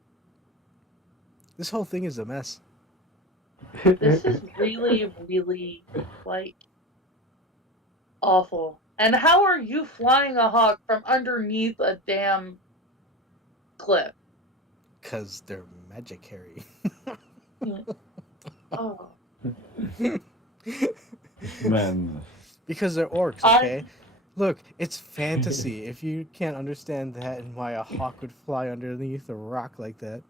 this whole thing is a mess. This is really, really, like, awful. And how are you flying a hawk from underneath a damn cliff? Cause they're magic, Harry. Oh, Man. Because they're orcs, I okay? Look, it's fantasy. If you can't understand that and why a hawk would fly underneath a rock like that.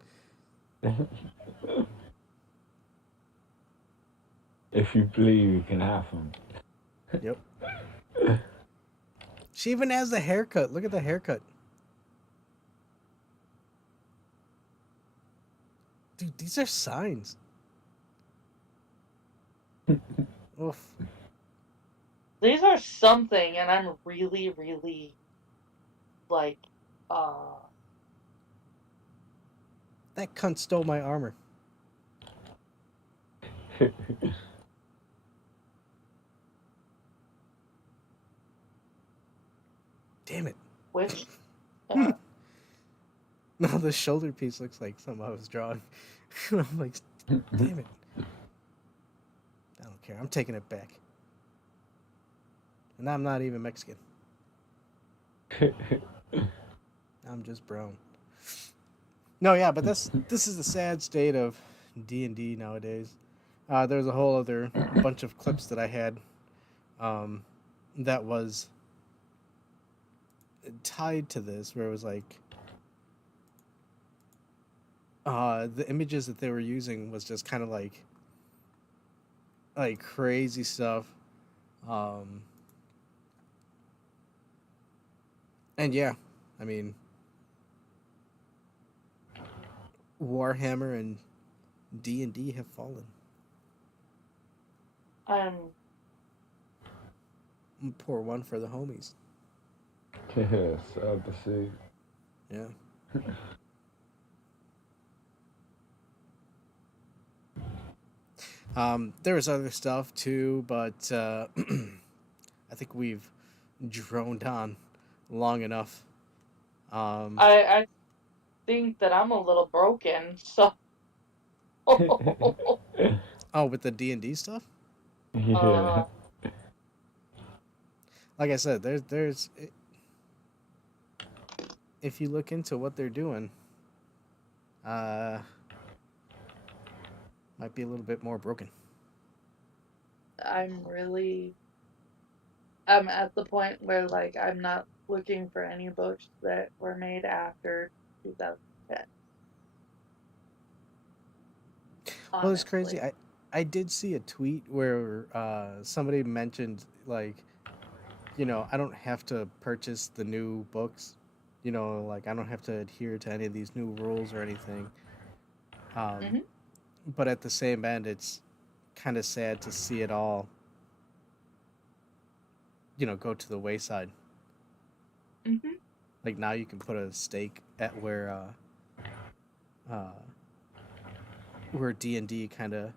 If you believe you can have them. Yep. She even has the haircut. Look at the haircut. Dude, these are signs. Oof. these are something, and I'm really, really like, That cunt stole my armor. Damn it. which, No, the shoulder piece looks like something I was drawing. I'm like, damn it. I don't care. I'm taking it back. And I'm not even Mexican. I'm just brown. No, yeah, but this is the sad state of D&D nowadays. There's a whole other bunch of clips that I had that was tied to this, where it was like the images that they were using was just kind of like crazy stuff. And yeah, I mean, Warhammer and D&D have fallen. Pour one for the homies. Yeah, sad to see. Yeah. There was other stuff too, but I think we've droned on long enough. I think that I'm a little broken, so. Oh, with the D&D stuff? Yeah. Like I said, there's if you look into what they're doing, might be a little bit more broken. I'm at the point where, like, I'm not looking for any books that were made after 2010. Well, it's crazy. Honestly. I did see a tweet where somebody mentioned, like, I don't have to purchase the new books. Like, I don't have to adhere to any of these new rules or anything. Mhm. But at the same end, it's kind of sad to see it all, go to the wayside. Mhm. Like, now you can put a stake at where D&D kind of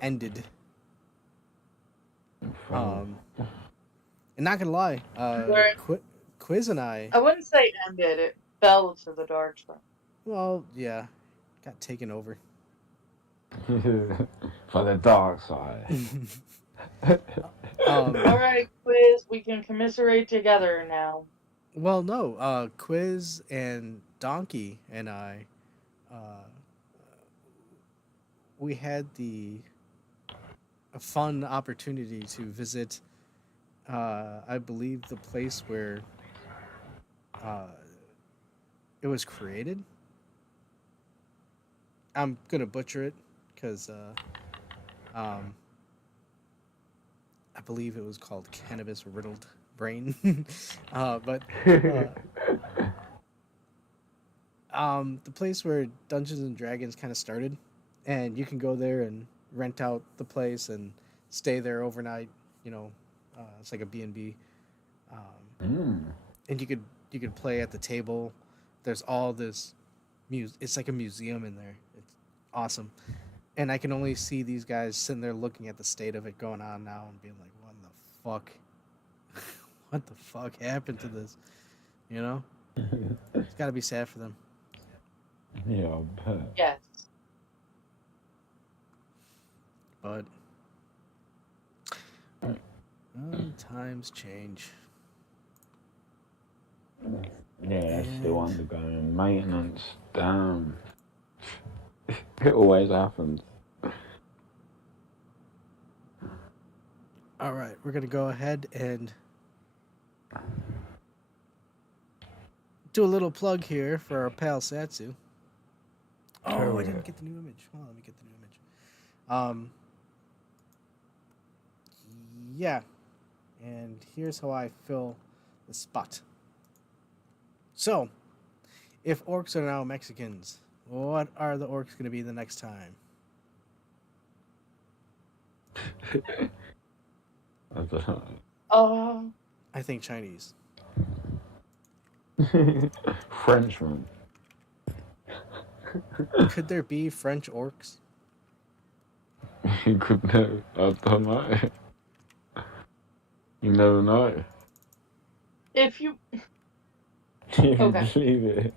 ended. And not gonna lie, Where Quiz and I, I wouldn't say ended, it fell to the dark side. well, yeah, got taken over. For the dark side. Alright, Quiz, we can commiserate together now. Well, no, Quiz and Donkey and I, uh, we had the a fun opportunity to visit, I believe, the place where uh, it was created. I'm gonna butcher it because um, I believe it was called Cannabis Riddled Brain. But the place where Dungeons and Dragons kind of started, and you can go there and rent out the place and stay there overnight. You know, it's like a B&B, and you could play at the table. There's all this It's like a museum in there. It's awesome, and I can only see these guys sitting there looking at the state of it going on now and being like, "What the fuck? What the fuck happened to this?" You know, it's got to be sad for them. Yeah, I bet. Yes. But times change. Yeah, it's still undergoing maintenance. Damn. It always happens. All right, we're gonna go ahead and do a little plug here for our pal Satsu. Oh, I didn't get the new image. Hold on, let me get the new image. Yeah, and here's how I fill the spot. So, if orcs are now Mexicans, what are the orcs gonna be the next time? I don't know. I think Chinese. Frenchman. Could there be French orcs? You could never. I don't know. You never know. If you You can Okay. believe it.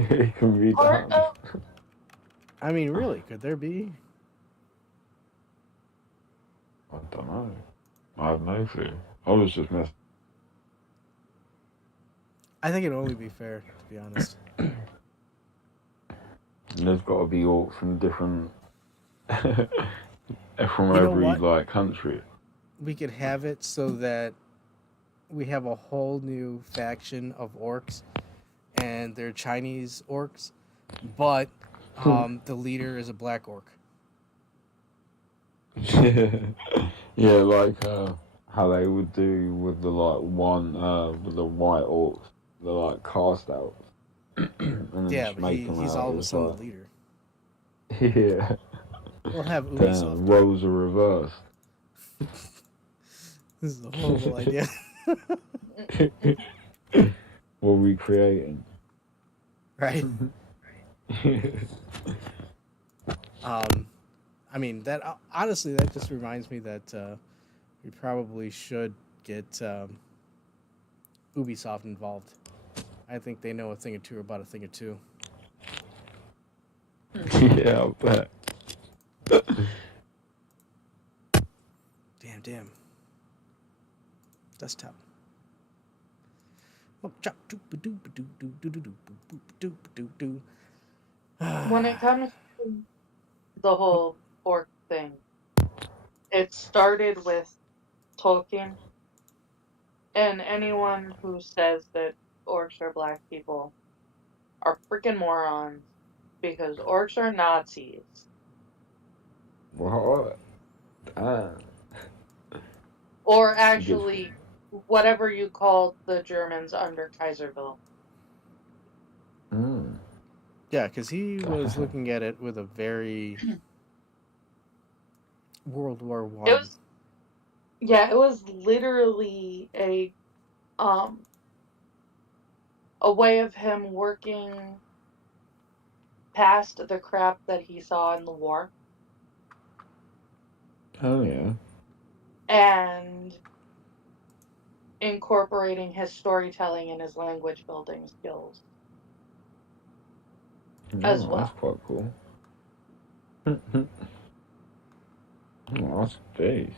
It can be part done. of I mean, really, could there be? I don't know. I have no clue. I was just messing. I think it'd only be fair, to be honest. There's got to be orcs from different, from You know every what? like country. We could have it so that we have a whole new faction of orcs, and they're Chinese orcs, but the leader is a black orc. Yeah, like how they would do with the like one with the white orcs, the like cast out, and then Yeah, just but make them he's out all of a as sudden like the leader. yeah. We'll have Damn, Ubisoft. roles are reversed. This is a horrible idea. What are we creating? Right? I mean, that honestly, that just reminds me that we probably should get Ubisoft involved. I think they know a thing or two about a thing or two. Yeah, I bet. Damn. Desktop. when it comes to the whole orc thing, it started with Tolkien, and anyone who says that orcs are black people are freaking morons because orcs are Nazis. What? Damn. Or actually, whatever you called the Germans under Kaiserville. Yeah, because he was looking at it with a very World War One. It was literally a way of him working past the crap that he saw in the war. Oh yeah. and incorporating his storytelling and his language building skills as No, that's well. quite cool. Oh, that's big.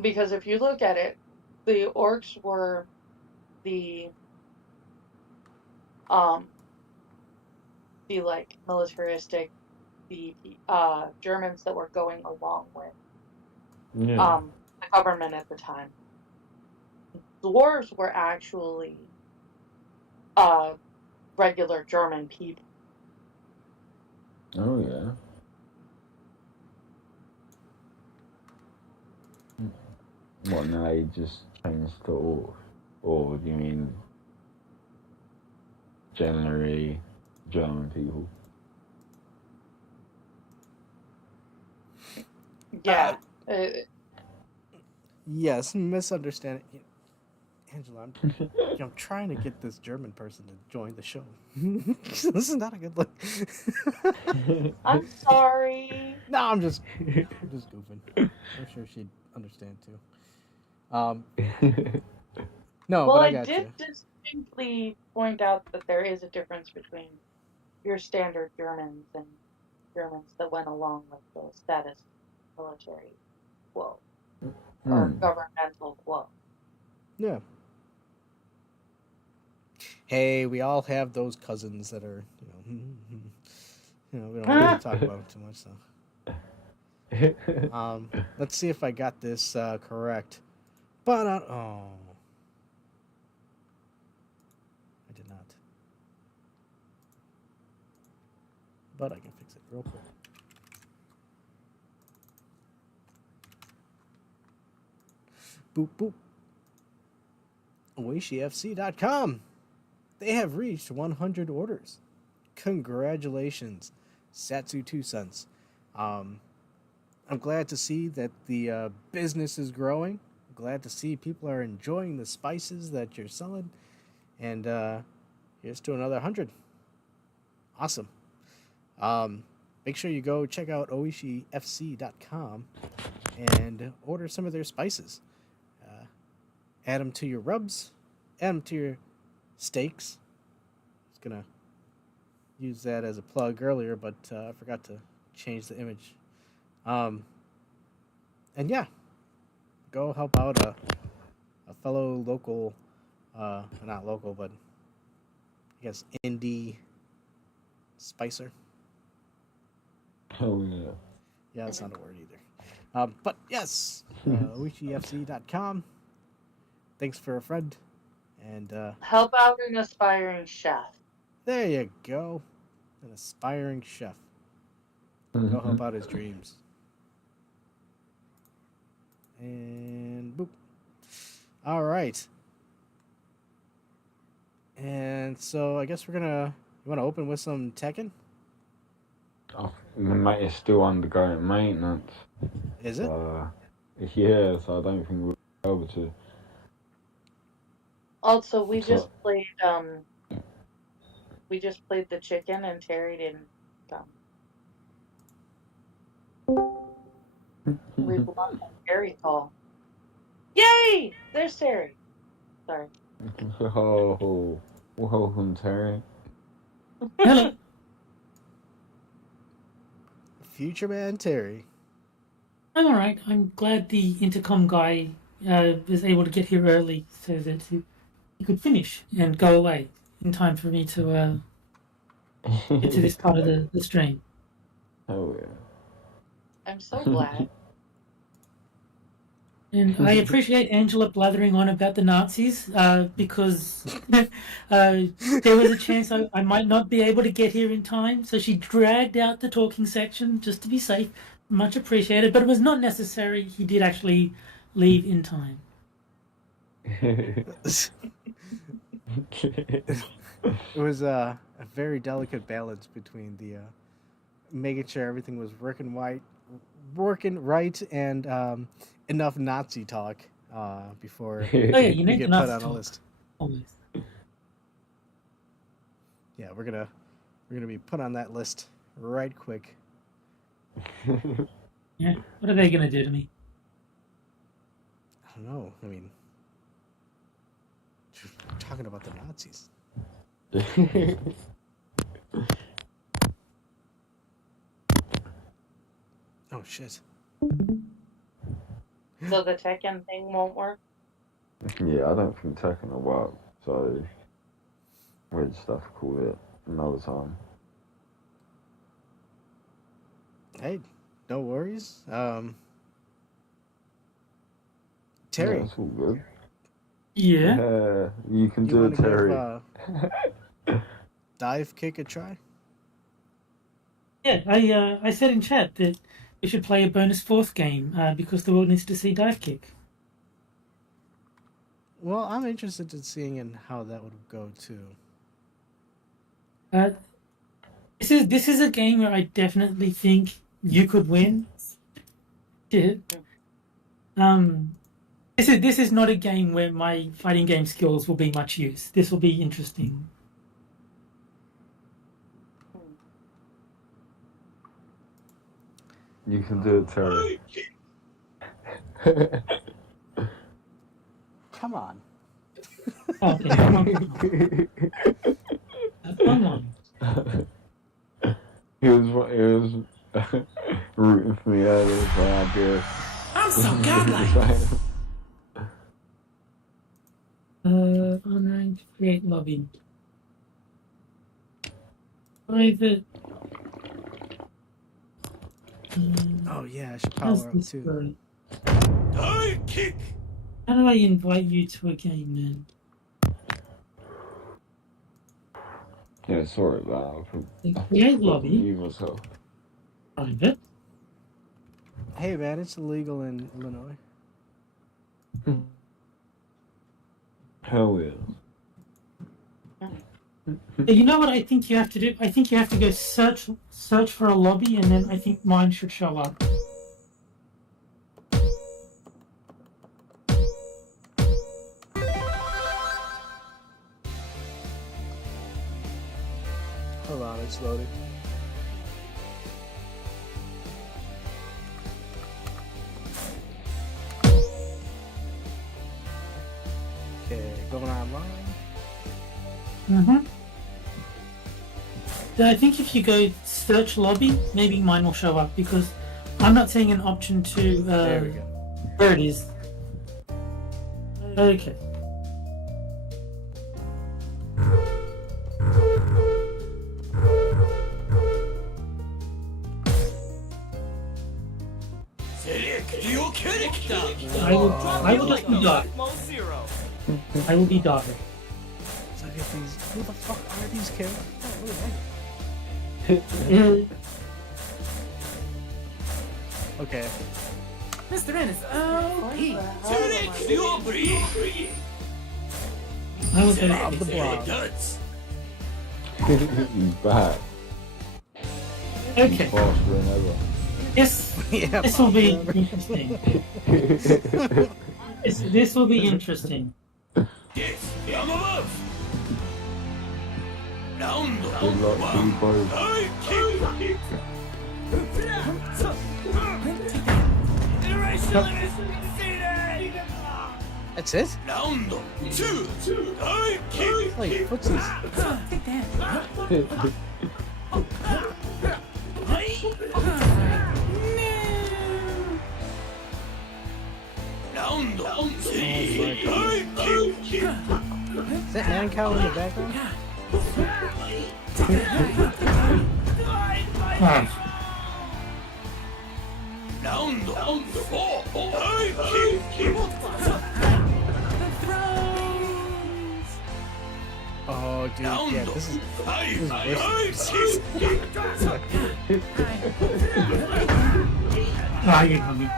Because if you look at it, the orcs were the um like militaristic, the Germans that were going along with Yeah. the government at the time. Dwarves were actually uh regular German people. Oh yeah. What now? They just changed to orc, or do you mean generally German people? Yeah. Yes, misunderstanding. Angela, I'm trying to get this German person to join the show. This is not a good look. I'm sorry. No, I'm just goofing. I'm sure she'd understand too. No, Well, but I I got did you. distinctly point out that there is a difference between your standard Germans and Germans that went along with the status military quo or Hmm. governmental quo. Yeah. Hey, we all have those cousins that are, we don't really talk about them too much. So, let's see if I got this correct. But oh, I did not. But I can fix it real quick. Boop boop. OishiFC.com. They have reached 100 orders. Congratulations, Satsu 2 cents. I'm glad to see that the business is growing. I'm glad to see people are enjoying the spices that you're selling. And here's to another 100. Awesome. Make sure you go check out OishiFC.com and order some of their spices. Add them to your rubs, add them to your steaks. I was going to use that as a plug earlier, but I forgot to change the image. And yeah, go help out a fellow local, not local, but I guess indie spicer. Oh yeah. Yeah, that's not a word either. But yes, OishiFC.com. Thanks for a friend. And Help out an aspiring chef. there you go. An aspiring chef. Go help out his dreams. And boop. All right. And so I guess you want to open with some Tekken? Oh, the mate is still undergoing maintenance. Is it? Yeah, so I don't think we'll be able to. Also, we just So, played the chicken and Terry didn't come. We blocked Terry call. Yay! There's Terry. Sorry. oh, welcome, Terry. Hello. Future Man Terry. I'm all right. I'm glad the intercom guy was able to get here early so that he could finish and go away in time for me to get to this part of the stream. Oh yeah. I'm so glad. And I appreciate Angela blathering on about the Nazis because there was a chance I might not be able to get here in time. So she dragged out the talking section just to be safe. Much appreciated. But it was not necessary. He did actually leave in time. It was a very delicate balance between the making sure everything was working right, and enough Nazi talk before Oh yeah, you you need get enough put on a talk. list. Always. Yeah, we're gonna be put on that list right quick. Yeah. What are they gonna do to me? I don't know. I mean, we're talking about the Nazis. Oh shit. So the Tekken thing won't work? Yeah, I don't think Tekken will work, so we'll just have to call it another time. Hey, no worries. Yeah, Terry, it's all good. Yeah. Yeah, you can you do want it, to Terry. give dive kick a try? Yeah, I said in chat that we should play a bonus fourth game because the world needs to see dive kick. Well, I'm interested in seeing in how that would go too. This is a game where I definitely think you could win. Yeah. This is not a game where my fighting game skills will be much use. This will be interesting. You can do it, Terry. Come on. Okay, come on. He was rooting for me earlier for an idea. I'm so godlike. Unranked, create lobby. Private. Oh yeah, I should How's power up this too. work? Dive kick. How do I invite you to a game, man? Yeah, sorry about that. Create lobby. You myself. Private. Hey man, it's illegal in Illinois. Hell yeah. You know what I think you have to do? I think you have to go search for a lobby, and then I think mine should show up. Hold on, it's loading. Okay, going online. Mm-hmm. I think if you go search lobby, maybe mine will show up because I'm not seeing an option to. There we go. There it is. Okay. I will just be dark. I will be dark. So I get these. Who the fuck are these characters? Okay. Mr. Ennis, oh, he. I will go. Rob the blob. He's back. Okay. Faster than ever. Yeah, This will be interesting. This will be interesting. Good luck to you both. That's it? Like, footsies. Is that man cow in the background? Oh, dude, yeah, this is worse. Ah, you're coming.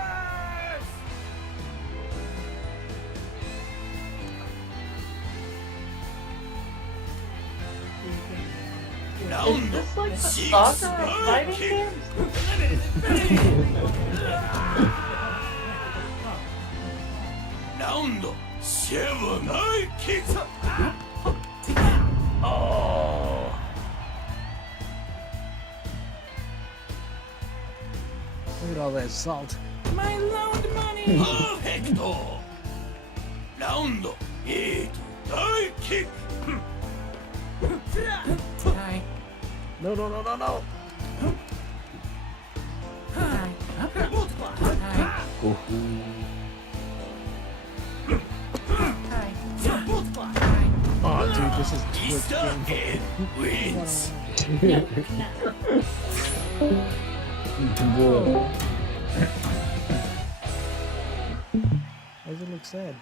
Is this like the soccer of fighting games? that salt. My loaned money! Perfecto! Round 8, die kick! Hi. No, no, no, no, no. Hi. Hi. Ooh. Oh, dude, this is Easter good. egg wins! Why does it look sad?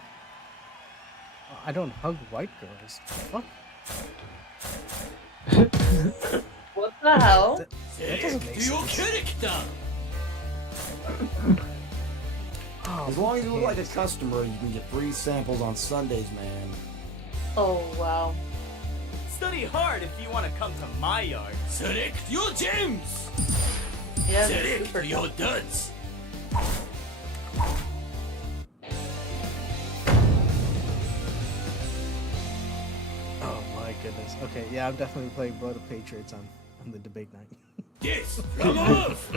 I don't hug white girls. Fuck. What the hell? That doesn't make Select your sense. character! As long as you look like a customer, you can get free samples on Sundays, man. Oh wow. Study hard if you want to come to my yard. Select your gems! Yeah, they're super Select your duds! Oh my goodness. Okay, yeah, I'm definitely playing Blood of Patriots on the debate night. Yes, come off!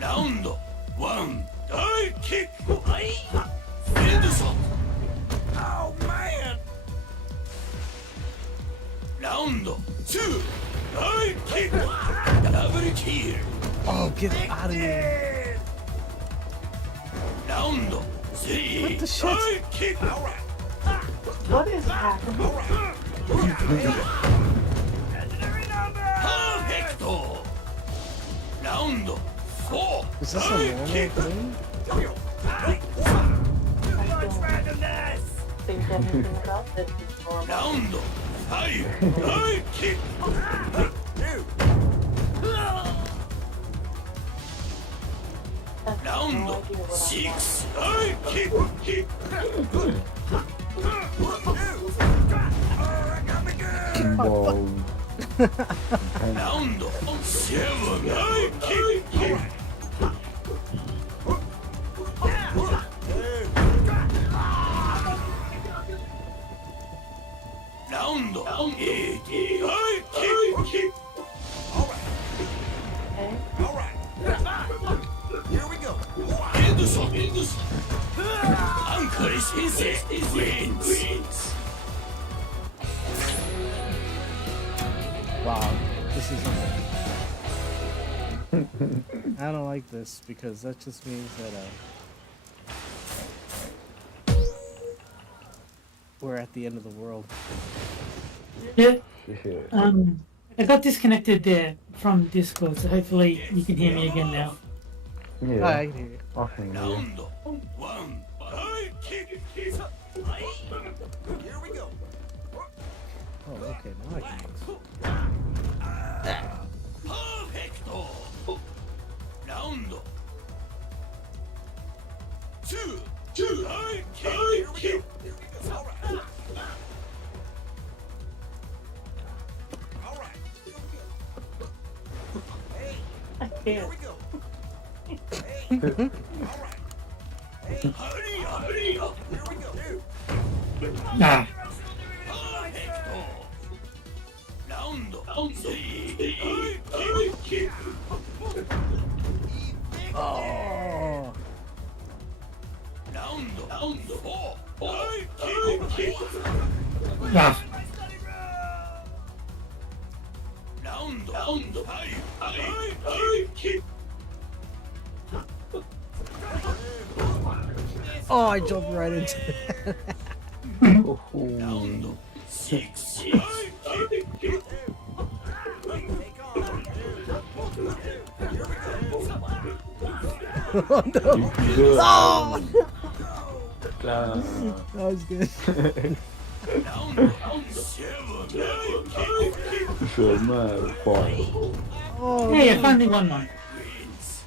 Round 1, die kick! End shot! Oh man! Round 2, die kick! Double kill! Oh, get out of here. Round 3, What the shit? die kick! What is happening? Perfecto! Round 4, Is this a die normal kick! thing? I don't think anything about this is normal. Round 5, die kick! I have Round no idea what I'm 6, die kick! Balls. Round 7, die kick! Round 8, die kick! Okay. Here we go. End shot! Uncle Sensei wins! Wow, this is I don't like this because that just means that we're at the end of the world. Yeah. Shit. I got disconnected there from Discord, so hopefully you can hear me again now. Yeah. I can hear you. I can hear you. Round 1, die kick! Here we go. Oh, okay, now I can move. Perfecto! Round 2, die kick! I can't. Hurry up! Ah. Perfecto! Round 3, die kick! Oh, Round 4, die kick! Ah. Round 5, die kick! oh, I jumped right into it. Round 6, die kick! Oh no! Good. Oh, Damn. that was good. Round 7, die kick! So mad. Fine. Oh, Hey, I finally won one. Wins!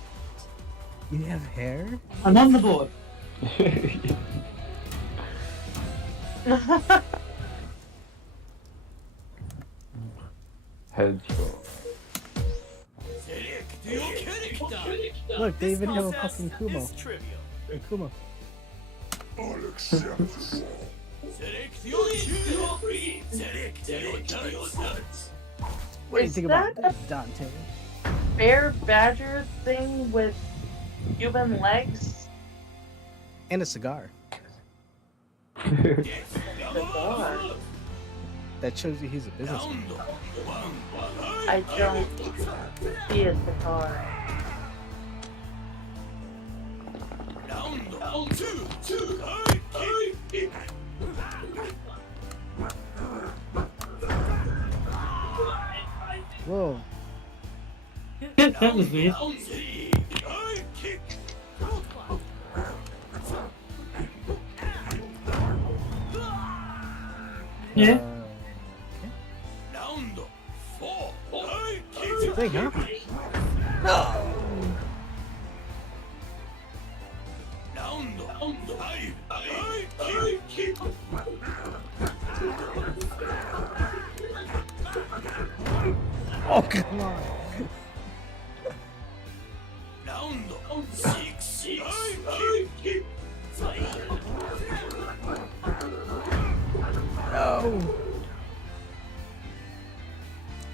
you have hair? I'm on the board. Headshot. Select your character! Look, they even have a Process fucking Kumo. is trivial. Hey, Kumo. Select your character! Select your duds! What do you Is think about that that, Dante? bear badger thing with human legs? And a cigar. Cigar. That shows you he's a businessman. I don't see a cigar. Whoa. That was weird. Yeah. Thing, huh? Oh, come on. No.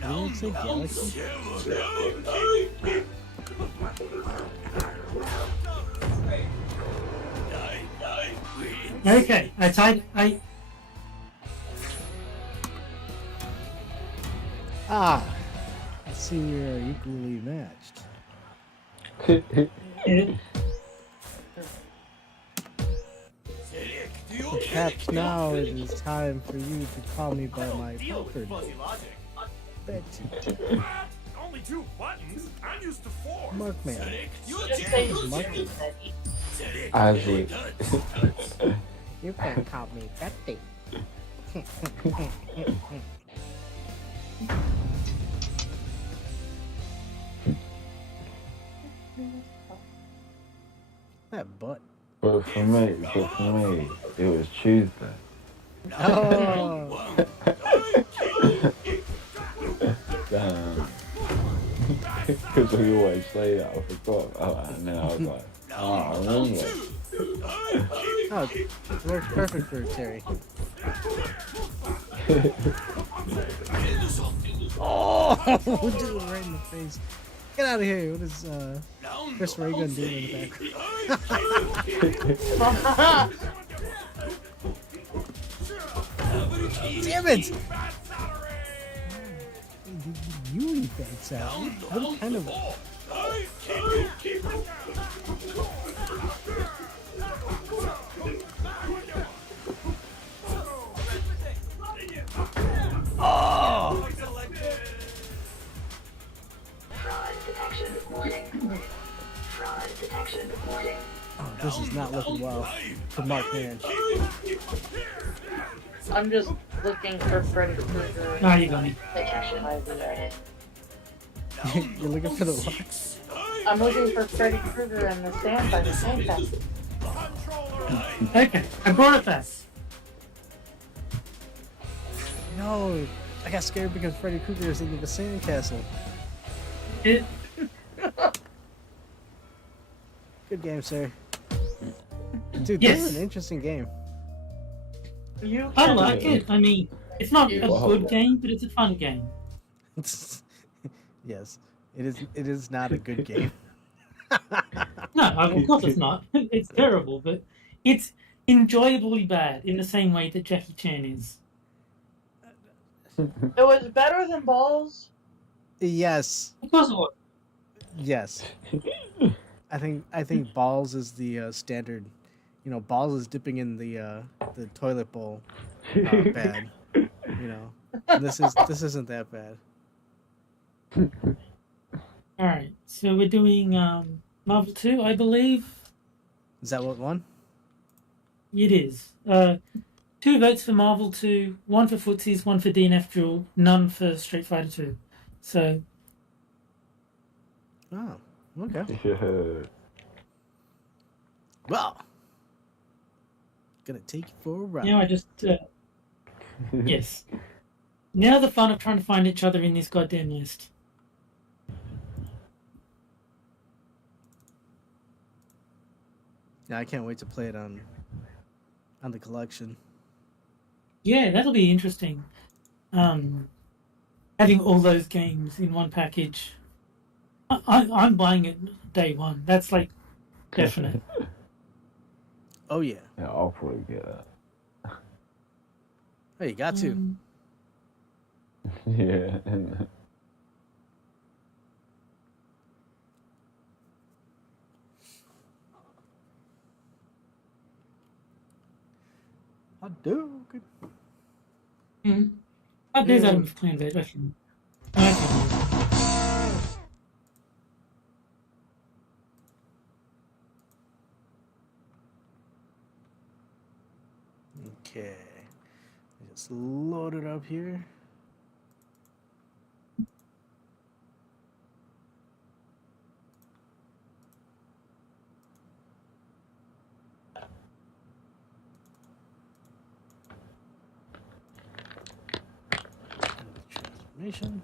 Did it say galaxy? Okay, Ah, I see we are equally matched. Perhaps now it is time for you to call me by my preferred Veggie. Only 2 buttons? I'm used to 4. Markman. Just say Markman. Isaac. You can call me Betty. That butt. But for me, it was Tuesday. Oh. Damn. Because we always say that, I forgot. And then I was like, I remember. Oh, it works perfect for Terry. Oh, dude, right in the face. Get out of here. What is Chris Ray Gun doing in the back? Damn it! You eat that salad. What kind of... Oh! Oh, this is not looking well for Mark Man. I'm just looking for Freddy Krueger. No, you got me. You're looking for the what? I'm looking for Freddy Krueger in the sand by the sandcastle. Okay, I brought it back. No, I got scared because Freddy Krueger is in the sandcastle. It, Good game, sir. Dude, Yes. this is an interesting game. You I can like it. I mean, it's not a good game, but it's a fun game. Yes, it is. It is not a good game. No, of course it's not. It's terrible, but it's enjoyably bad in the same way that Jackie Chan is. It was better than Balls. Yes, Of course it was. yes. I think Balls is the standard. You know, Balls is dipping in the toilet bowl. Bad. You know, this isn't that bad. All right, so we're doing Marvel 2, I believe. Is that what won? It is. 2 votes for Marvel 2, 1 for Footsies, 1 for DNF Duel, none for Street Fighter 2. So, Oh, okay. Yeah. Well, gonna take you for a ride. now I just... yes. Now the fun of trying to find each other in this goddamn list. Yeah, I can't wait to play it on the collection. Yeah, that'll be interesting. Having all those games in one package. I'm buying it day one. That's like definite. Oh yeah. Yeah, I'll probably get that. Hey, you got to. Yeah. I do. Good. There's Adam with Clan Veg. I can Okay. Just load it up here. Transformation.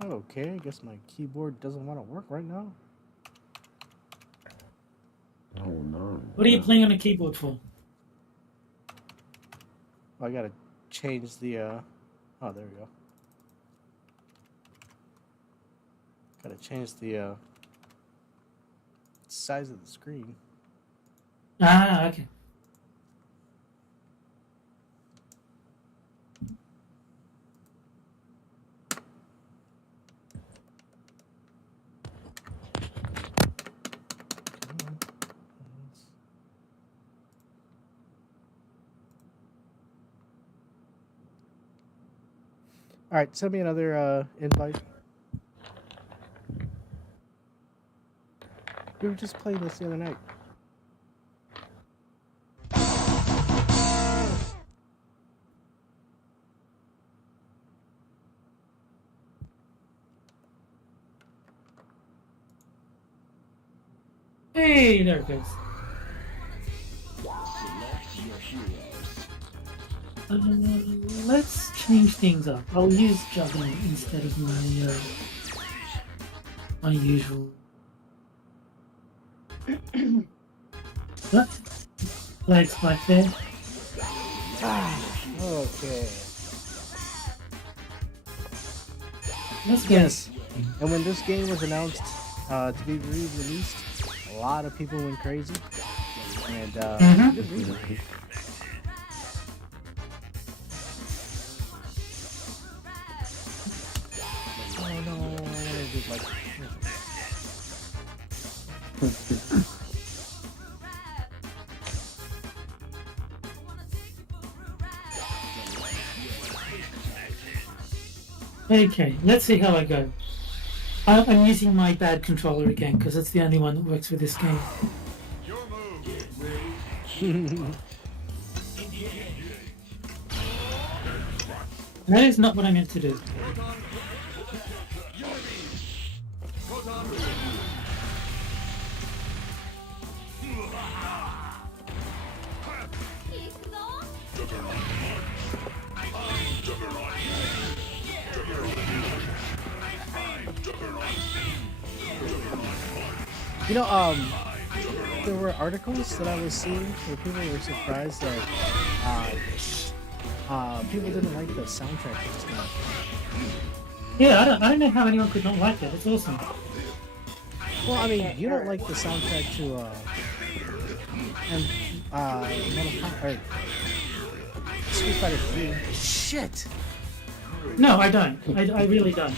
Okay, I guess my keyboard doesn't want to work right now. Oh no. What are you playing on a keyboard for? Oh, I gotta change the oh, there we go. Gotta change the size of the screen. Ah, okay. All right, send me another invite. We were just playing this the other night. Hey, there it goes. Let's change things up. I'll use juggling instead of my usual. What? Legs back there. Okay. Let's go. Yes. And when this game was announced to be re-released, a lot of people went crazy. And good reason. Oh no, I wanna do like Okay, let's see how I go. I'm using my bad controller again because it's the only one that works for this game. That is not what I meant to do. You know, there were articles that I was seeing where people were surprised that people didn't like the soundtrack to this game. Yeah, I don't know how anyone could not like it. It's awesome. Well, I mean, you don't like the soundtrack to Street Fighter 3. Shit. No, I don't. I really don't.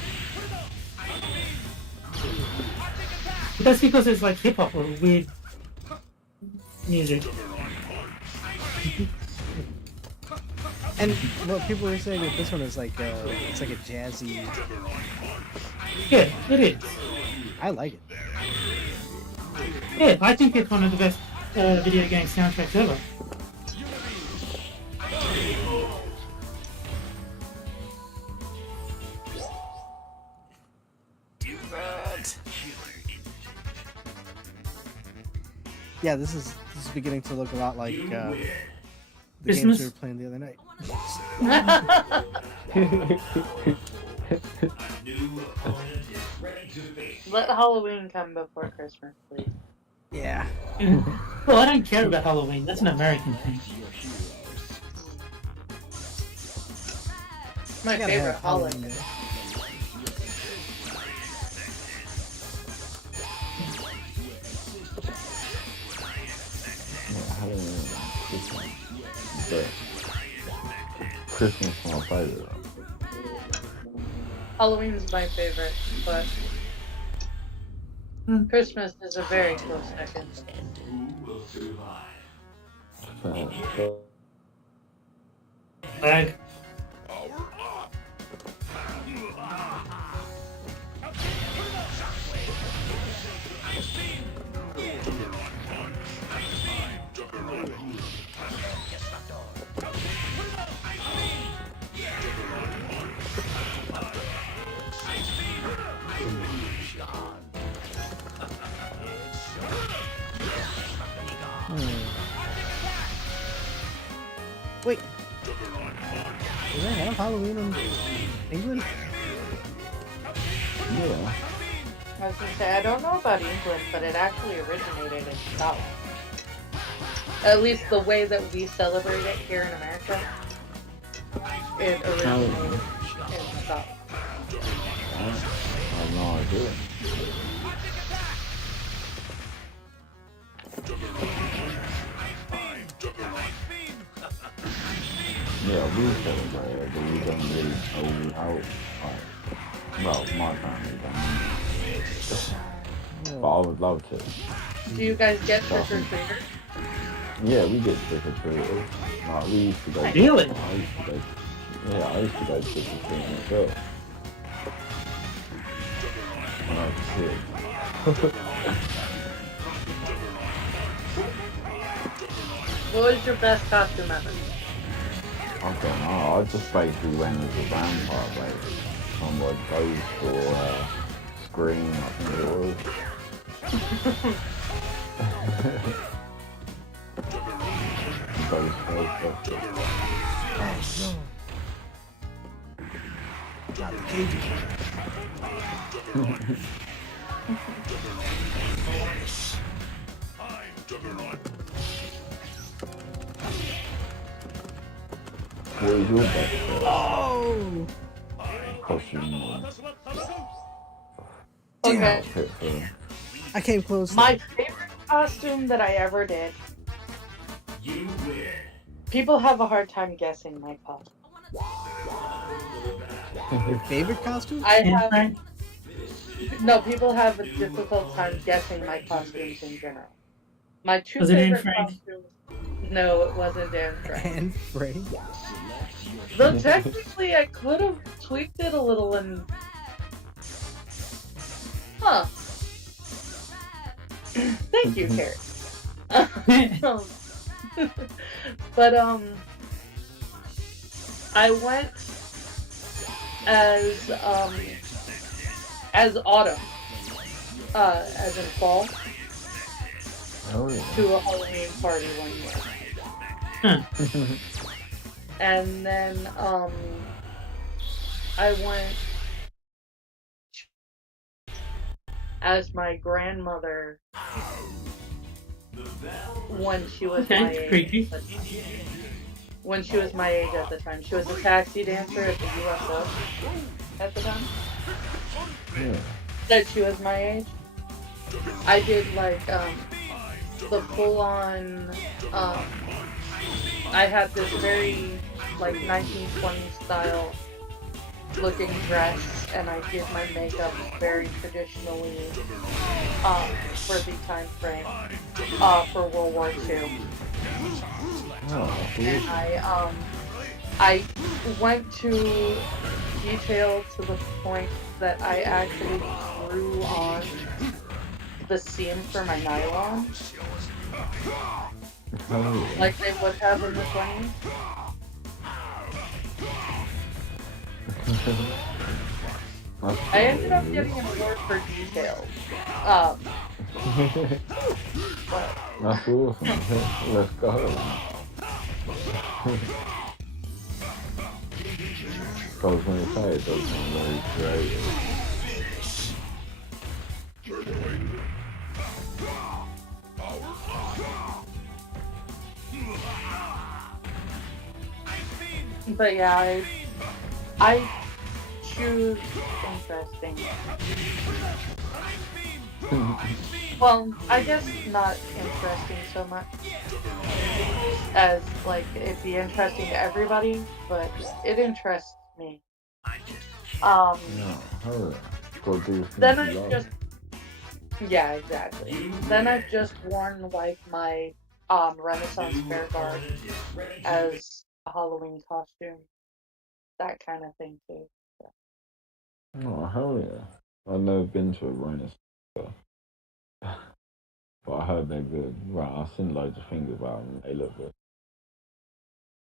But that's because it's like hip hop or weird music. And what people were saying that this one is like it's like a jazzy. Yeah, it is. I like it. Yeah, I think it's one of the best video game soundtracks ever. Yeah, this is beginning to look a lot like the Christmas? games we were playing the other night. Let Halloween come before Christmas, please. Yeah. Well, I don't care about Halloween. That's an American thing. My Gotta favorite have Halloween holiday. there. Yeah, Halloween, Christmas. But Christmas is my favorite. Halloween's my favorite, but Christmas is a very close second. Lag. Wait. Does they have Halloween in England? Yeah. I was gonna say, I don't know about England, but it actually originated in Scotland. At least the way that we celebrate it here in America, it originated in Scotland. I have no idea. Yeah, we celebrate it, but we don't really know how. Well, my family don't. But I would love to. Do you guys get trick-or-treaters? Yeah, we get trick-or-treaters. Like, we used to go. Really? I used to go. Yeah, I used to go trick-or-treating myself. When I was a kid. What was your best costume ever? I don't know. I just basically went as a vampire, like from like Ghost or Scream, I think it was. Ghost, Got the cage. What is your best Oh! costume? Okay. Outfit for? I came close. My favorite costume that I ever did. You win. People have a hard time guessing my costume. Your favorite costume? I And have Frank, no. People have a difficult time guessing my costumes in general. My two Was it Anne favorite Frank? costumes. No, it wasn't Dan Frank. And Frank. Though technically, I could have tweaked it a little and. Huh. Thank you, Terry. But I went as Autumn, as in fall, Oh yeah. to a Halloween party one year. And then I went as my grandmother when she was my Okay, age. creepy. When she was my age at the time. She was a taxi dancer at the USO at the time. Yeah. That she was my age. I did like the full on I had this very like 1920s style looking dress, and I did my makeup very traditionally for the time frame for World War II. Oh, And I went to detail to the point that I actually drew on the seam for my nylon, like they would have in the 20s. I ended up getting an award for details. But That's awesome. Let's go. I was going to say it does sound very creative. But yeah, I choose interesting. Well, I guess not interesting so much as like it'd be interesting to everybody, but it interests me. No, hurry. Go do Then things you I've love. just yeah, exactly. Then I've just worn like my Renaissance Fair guard as a Halloween costume, that kind of thing too. So. Oh, hell yeah. I've never been to a Renaissance, but I heard they're good. Right, I've seen loads of things about them. They look good.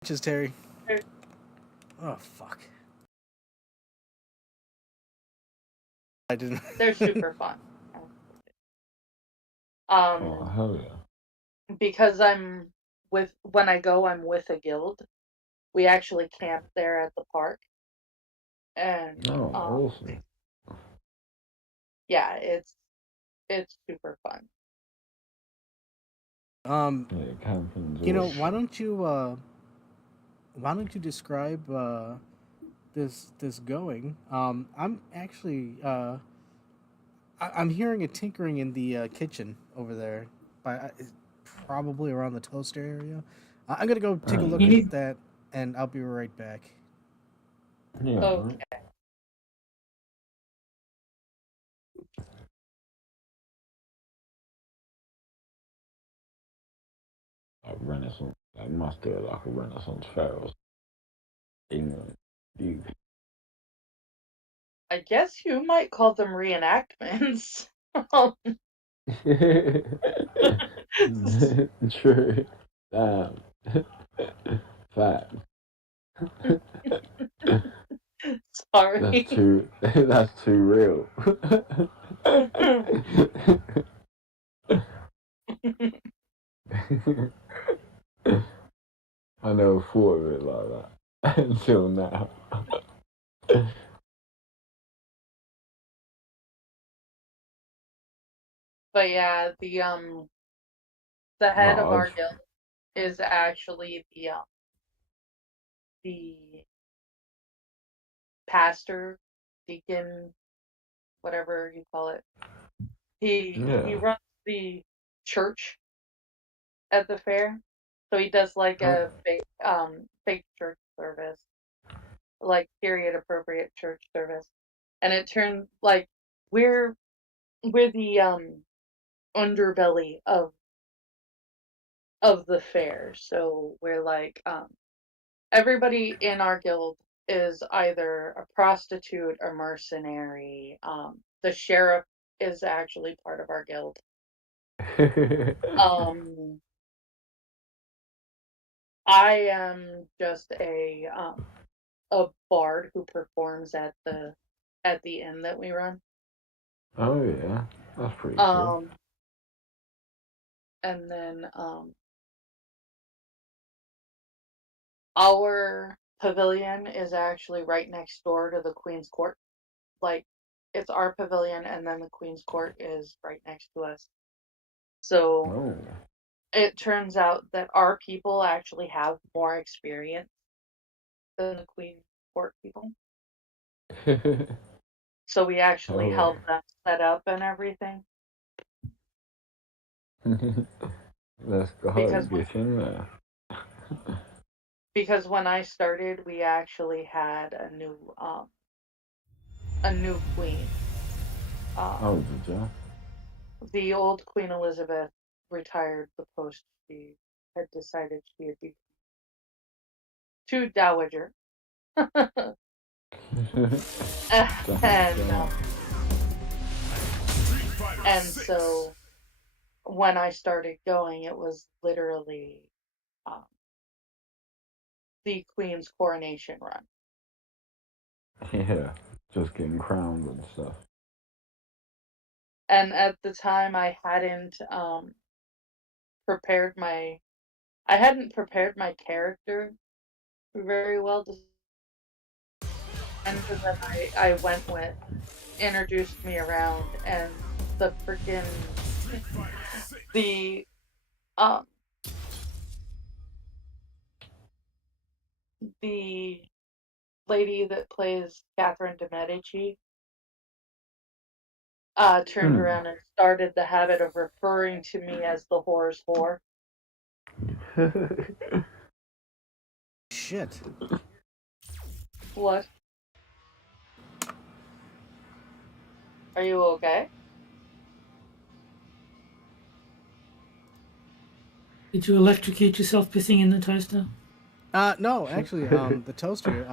Just Terry. Oh fuck. I didn't. They're super fun. Oh, Um, hell yeah. because when I go, I'm with a guild. We actually camp there at the park, and Oh, awesome. yeah, it's super fun. Yeah, camping's You know, awesome. why don't you describe this going? I'm actually I'm hearing a tinkering in the kitchen over there, by probably around the toaster area. I'm gonna go take a look You at need that, and I'll be right back. Yeah, Okay. right. Like Renaissance. Like, must do it like a Renaissance fair or England. You. I guess you might call them reenactments. True. Damn. Fact. That's Sorry. too. That's too real. I never thought of it like that until now. But yeah, the No, head of I our just. guild is actually the pastor, deacon, whatever you call it. He Yeah. runs the church at the fair. So he does like Oh. a fake church service, like period appropriate church service. And it turned like we're we're the underbelly of the fair. So we're like everybody in our guild is either a prostitute or mercenary. The sheriff is actually part of our guild. Um, I am just a bard who performs at the inn that we run. Oh yeah, that's pretty cool. Um, and then our pavilion is actually right next door to the Queen's Court. Like it's our pavilion, and then the Queen's Court is right next to us. So Oh. it turns out that our people actually have more experience than the Queen's Court people. So we actually Oh help them set up and everything. yeah. Let's go. Because Get in there. because when I started, we actually had a new queen. Oh, Um, did ya? the old Queen Elizabeth retired the post she had decided she would be too dowager. and Damn. and so when I started going, it was literally um, the Queen's coronation run. Yeah, just getting crowned and stuff. And at the time, prepared my I hadn't prepared my character very well that I went with introduced me around, and the freaking the um the lady that plays Catherine de Medici turned around and started the habit of referring to me as the whore's whore. Shit. What? Are you okay? Did you electrocute yourself pissing in the toaster? No, actually, the toaster.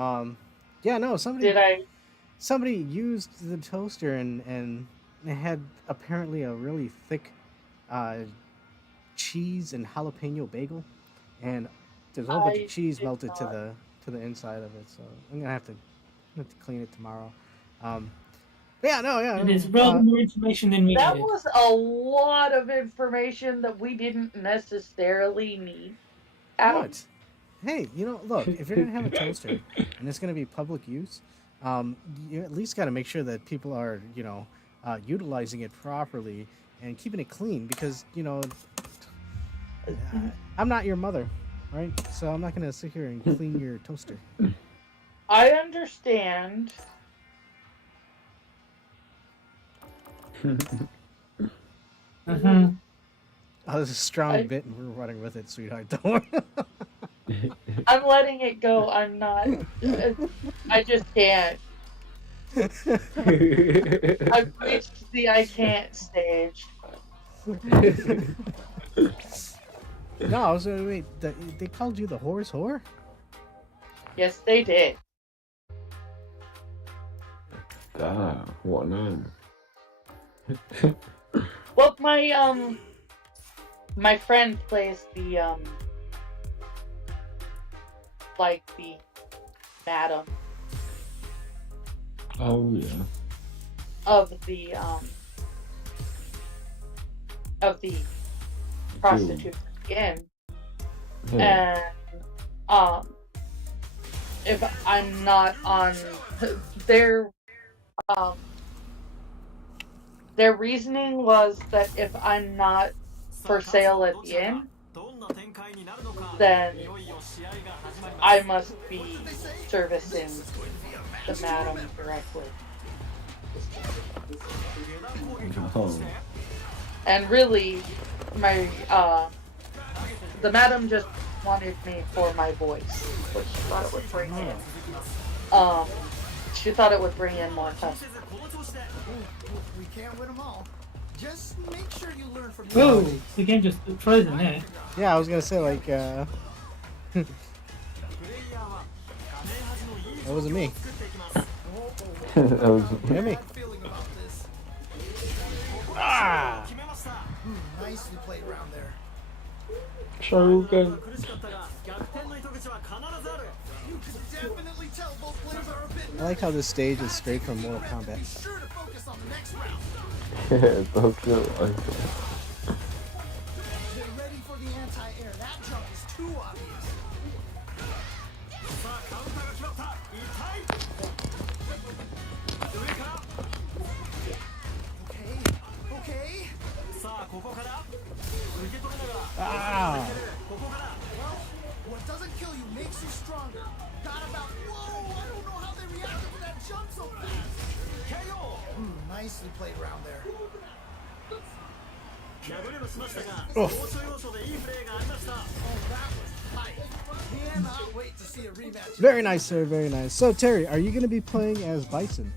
Yeah, no, Did I? somebody used the toaster and it had apparently a really thick cheese and jalapeno bagel, and there's a whole bunch of cheese melted to the inside of it. So I'm gonna have to clean it tomorrow. Yeah, no, yeah. It is rather more information than we That needed. was a lot of information that we didn't necessarily need. Adam. What? Hey, look, if you're gonna have a toaster and it's gonna be public use, you at least got to make sure that people are, utilizing it properly and keeping it clean because, I'm not your mother, right? So I'm not gonna sit here and clean your toaster. I understand. Uh-huh. Oh, this is a strong bit, and we're running with it, sweetheart. Don't worry. I'm letting it go. I'm not. I just can't. I've reached the I can't stage. No, I was gonna wait. They called you the horse whore? Yes, they did. Damn, what a name. Well, my friend plays the like the madam Oh yeah. of the prostitute inn, Yeah. and if I'm not on their reasoning was that if I'm not for sale at the inn, then I must be servicing the madam directly. Oh. And really, the madam just wanted me for my voice, which she thought it would bring in. She thought it would bring in more customers. We can't win them all. Just make sure you learn from Whoa, the game just frozen there. Yeah, I was gonna say like, that wasn't me. That was Me. Ah! Nicely played around there. Shogun. You can definitely tell both players are a bit I like how this stage is straight from Mortal Kombat. Be sure to focus on the next round. Yeah, it does look like that. Get ready for the anti-air. That jump is too obvious. Okay. Ah! What doesn't kill you makes you stronger. Got about. Whoa! I don't know how they reacted to that jump so fast. Nicely played around there. Oh. Cannot wait to see a rematch. Very nice, sir. Very nice. So, Terry, are you going to be playing as Bison?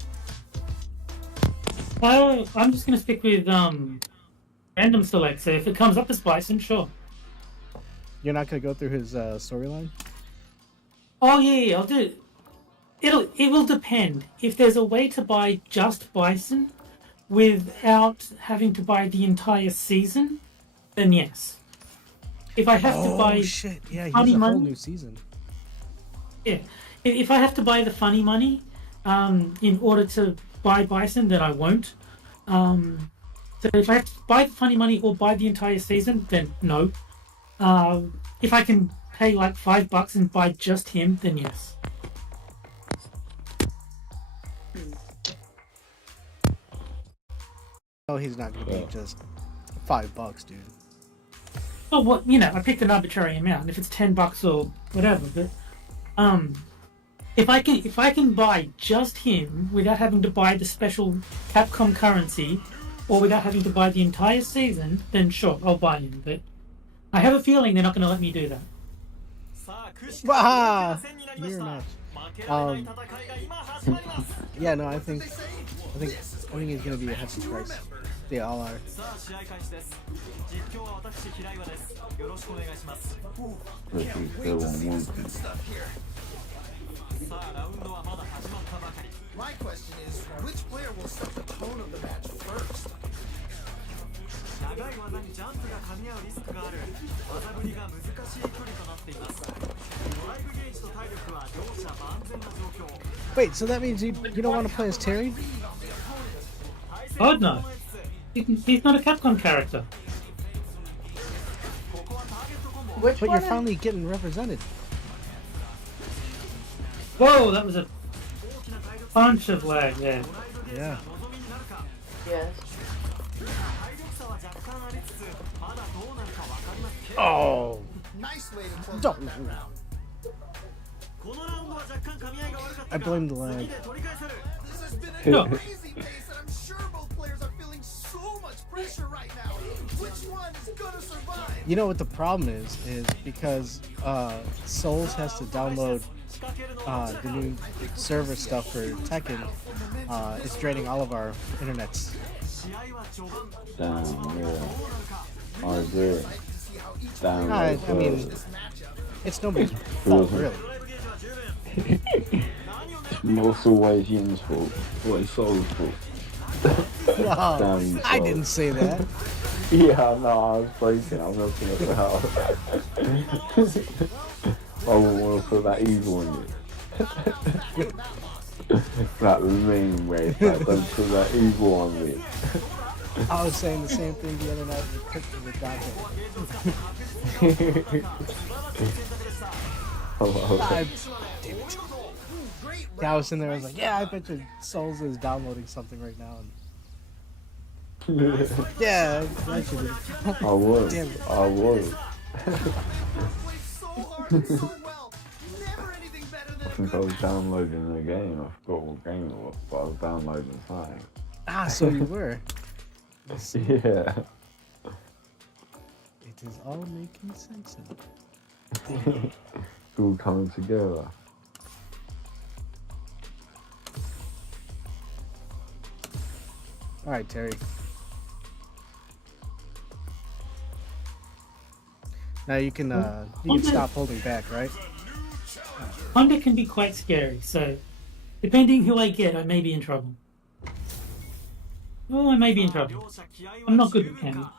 I'm just gonna stick with random select. So if it comes up as Bison, sure. You're not going to go through his storyline? Oh yeah, I'll do it. It will depend. If there's a way to buy just Bison without having to buy the entire season, then yes. If I have to buy shit! Yeah, funny he's a whole money, new season. yeah. If I have to buy the funny money, in order to buy Bison, then I won't. So if I have to buy the funny money or buy the entire season, then no. If I can pay like $5 and buy just him, then yes. know he's not gonna be just $5, dude. Well, what I picked an arbitrary amount. If it's $10 or whatever, but if I can buy just him without having to buy the special Capcom currency, or without having to buy the entire season, then sure, I'll buy him. But I have a feeling they're not going to let me do that. Waha! Mirror match. Yeah, no, I think he's gonna be a hefty price. They all are. My question is, which player will set the tone of the match first? Wait, so that means you don't want to play as Terry? God no. He's not a Capcom character. Which But one you're finally getting represented. Whoa, that was a bunch of lag there. Yeah. Yes. Oh. Nice way to close Don't. out that round. I blame the lag. This has been No. a crazy pace, and I'm sure both players are feeling so much pressure right now. Which one is gonna survive? You know what the problem is because Souls has to download the new server stuff for Tekken. It's draining all of our internets. Damn, yeah. I agree. Damn, I mean, it's nobody's fault, really. It's always Yin's fault. Always Soul's fault. Wow, Damn, I Soul. didn't say that. Yeah, no, I was breaking. I'm looking at the house. I wouldn't want to put that evil in it. That mean way, like, don't put that evil on me. I was saying the same thing the other night with Dante. Damn it. Yeah, I was in there, I was like, yeah, I bet you Souls is downloading something right now. And yeah, I should be. I would. Damn it. I would. I think I was downloading the game. I forgot what game it was, but I was downloading something. Ah, so you were. Yeah. It is all making sense now. It's all coming together. Alright, Terry. Now you can stop holding back, right? Honda can be quite scary, so depending who I get, I may be in trouble. Oh, I may be in trouble. I'm not good with Cammy.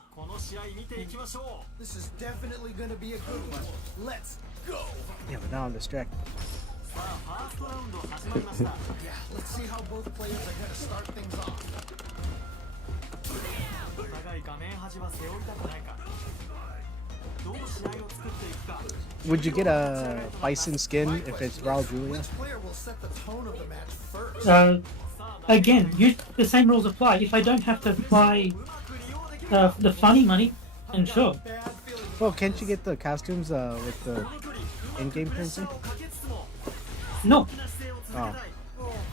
This is definitely gonna be a good one. Let's go. Yeah, but now I'm distracted. Yeah, let's see how both players are gonna start things off. Would you get a Bison skin if it's Raul Julia? Which player will set the tone of the match first? Again, the same rules apply. If I don't have to buy the funny money, then sure. Well, can't you get the costumes with the in-game currency? No. Oh.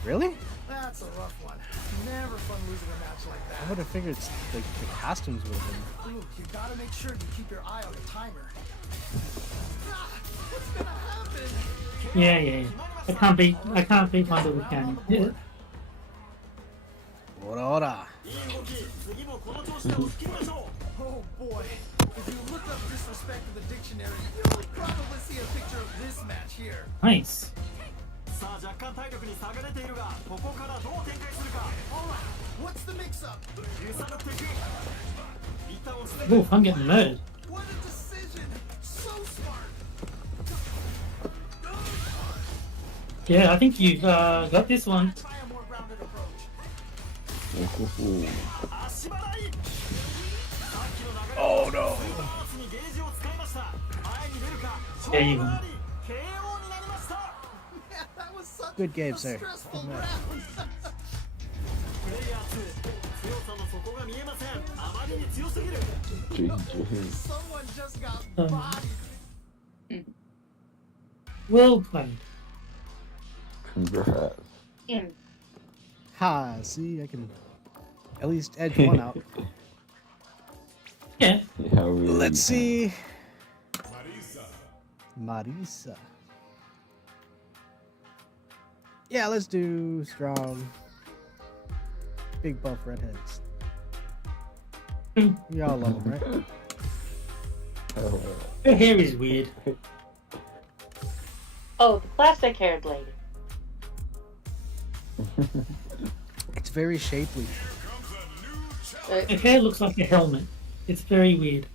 Really? That's a rough one. Never fun losing a match like I that. would have figured the costumes would have been. Ooh, you gotta make sure you keep your eye on the timer. Ah, what's gonna happen? Yeah. I can't beat Honda with Cammy. Yeah. Ora. Oh boy. If you look up disrespect in the dictionary, you'll probably see a picture of this match here. Nice. What's the mix-up? Oof, I'm getting murdered. What a decision! So smart! Yeah, I think you've got this one. Try a more grounded approach. Oh no. There you go. Yeah, that was such Good game, a sir. stressful Good round. Someone just got Um, bodied. Well played. Congrats. Ha! See, I can at least edge one out. Yeah. Yeah, we Let's really see. Marisa. Yeah, let's do strong, big buff redheads. We all love them, right? have. Her hair is weird. Oh, the plastic-haired lady. It's very shapely. Her hair looks like a helmet. It's very weird.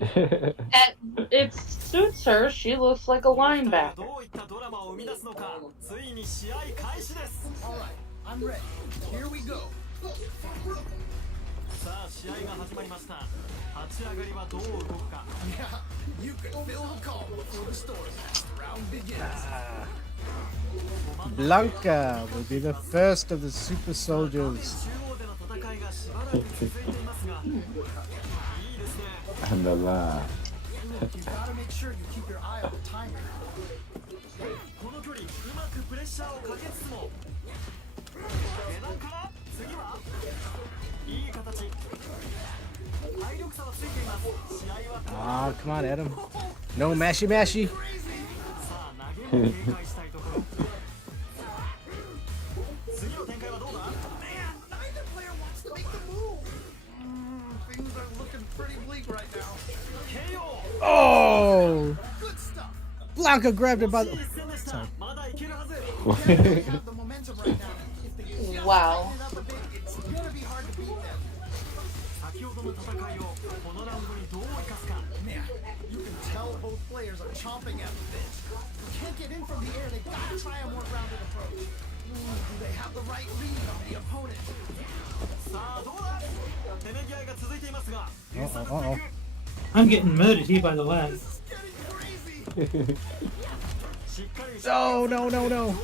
It suits her. She looks like a linebacker. Alright, I'm ready. Here we go. Yeah, you can feel the call before the story. The round begins. Blanca will be the first of the super soldiers. And the laugh. You gotta make sure you keep your eye on the timer. Ah, come on, Adam. No mashy mashy. Man, neither player wants to make the move. Things are looking pretty bleak right now. Oh! Good stuff. Blanca grabbed it by the. Sorry. They have the momentum right now. If they just Wow. tighten it up a bit, it's gonna be hard to beat them. Man, you can tell both players are chomping at the bit. They can't get in from the air. They gotta try a more grounded approach. Do they have the right read on the opponent? Uh-oh. I'm getting murdered here by the lad. This is getting crazy. No, no, no, no.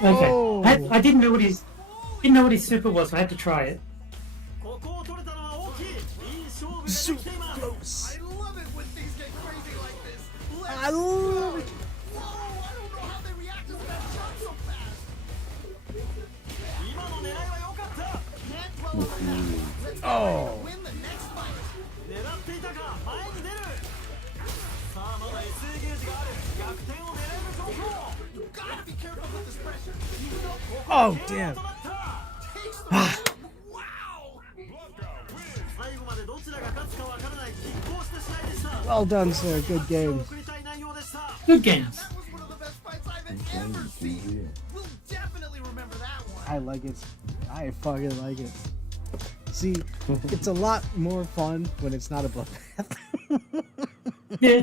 Okay. Oh. I didn't know what his super was, so I had to try it. Super close. I love it when things get crazy like this. Let's I love it. Whoa, I don't know how they reacted to that shot so fast. Can't dwell on that. Let's go Oh. and win the next fight. You gotta be careful with this pressure. You know, Oh, damn. takes the wow. Well done, sir. Good game. Good games. That was one of the best fights I've ever seen. We'll definitely remember that one. I like it. I fucking like it. See, it's a lot more fun when it's not a bloodbath. Yeah.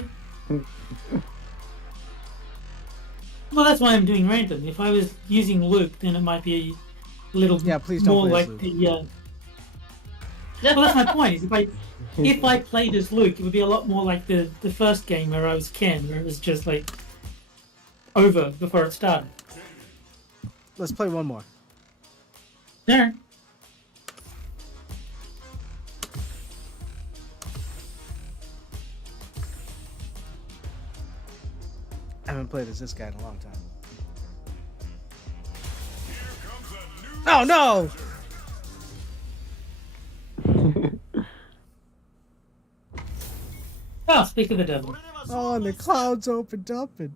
Well, that's why I'm doing random. If I was using Luke, then it might be a little Yeah, please don't more play as like Luke. the. Well, that's my point. Is if I played as Luke, it would be a lot more like the first game where I was Ken, where it was just like over before it started. Let's play one more. No. I haven't played as this guy in a long time. Oh no! Oh, speak of the devil. Oh, and the clouds opened up, and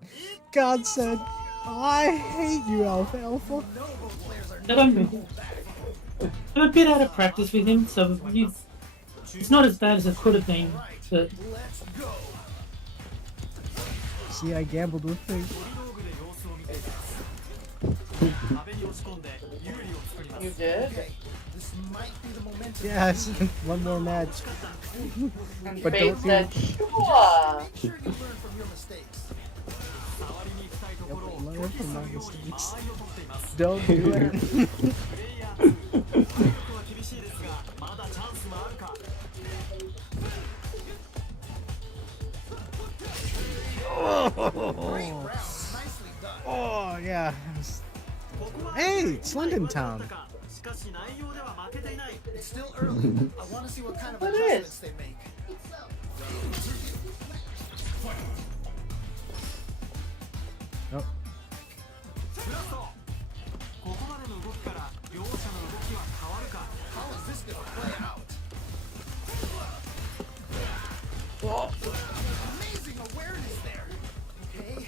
God said, "I hate you, Alpha." But I'm a bit out of practice with him, so it's not as bad as it could have been. But Let's go. See, I gambled with things. You did? Okay, this might be the momentum. Yes, one more match. And But Faith don't said, sure. Make sure you learn from your mistakes. Learn from my mistakes. Don't do it. Hey, it's London Town. It's still early. I want to see what kind of It adjustments is. they make. Oh, How is this gonna play out? Whoa. Amazing awareness there. Okay, okay.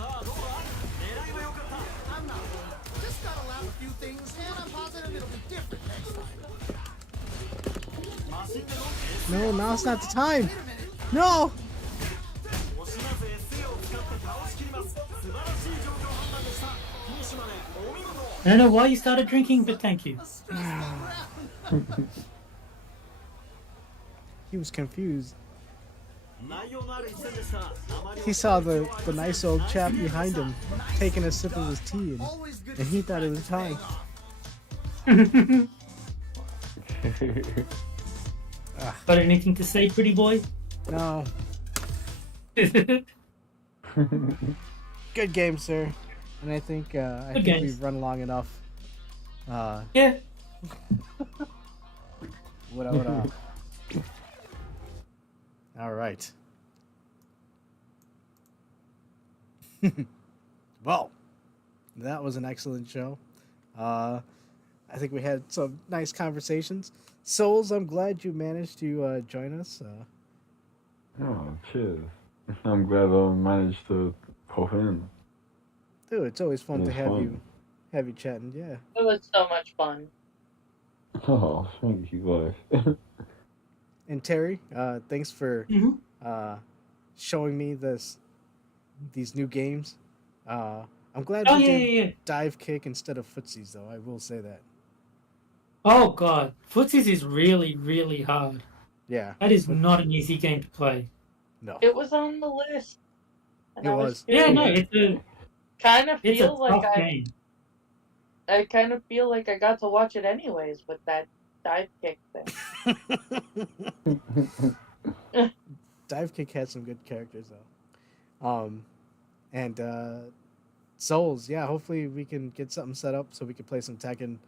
I'm not worried. Just gotta lap a few things, and I'm positive it'll be different next time. no, now's not the time. Wait a minute. No. I don't know why you started drinking, but thank you. He was confused. He saw the nice old chap behind him taking a sip of his tea, Always good and to he see thought it was paying time. off. Got anything to say, pretty boy? No. Yeah, Good game, sir. And I think games. we've run long enough. What up? All right. Well, that was an excellent show. I think we had some nice conversations. Souls, I'm glad you managed to join us. Oh, cheers. I'm glad I managed to pop in. Dude, it's always fun It to was have you chatting. Yeah. It was so much fun. Oh, thank you guys. And Terry, thanks for Mhm. showing me these new games. I'm glad Oh you yeah, did yeah, yeah. dive kick instead of footsies, though. I will say that. Oh god, Footsies is really, really hard. Yeah, That is not an easy game to play. no, It was on the list. And It I was. Yeah, no, curious. it's Kind of a feel like tough game. I kind of feel like I got to watch it anyways with that dive kick thing. dive kick had some good characters though. And Souls, yeah. Hopefully we can get something set up so we can play some Tekken.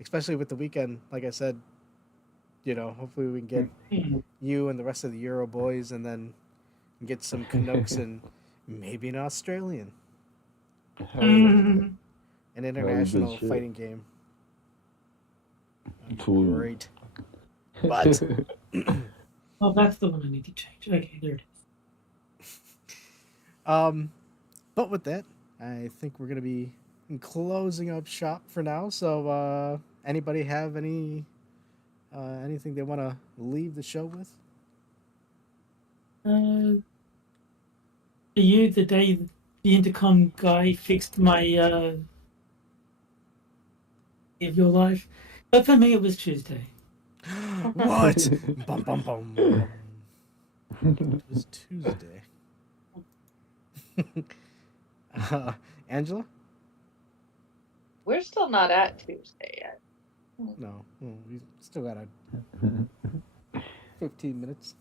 Especially with the weekend, like I said. Hopefully we can get you and the rest of the Euro boys, and then get some Canucks and maybe an Australian, an international shit. fighting game. Cool. Great. But Oh, that's the one I need to change. Okay, there it is. but with that, I think we're gonna be closing up shop for now. So, anybody have anything they want to leave the show with? For you, the day the intercom guy fixed my of your life, but for me it was Tuesday. What? Bum, bum, bum. It was Tuesday. Angela? We're still not at Tuesday yet. No, we still got 15 minutes.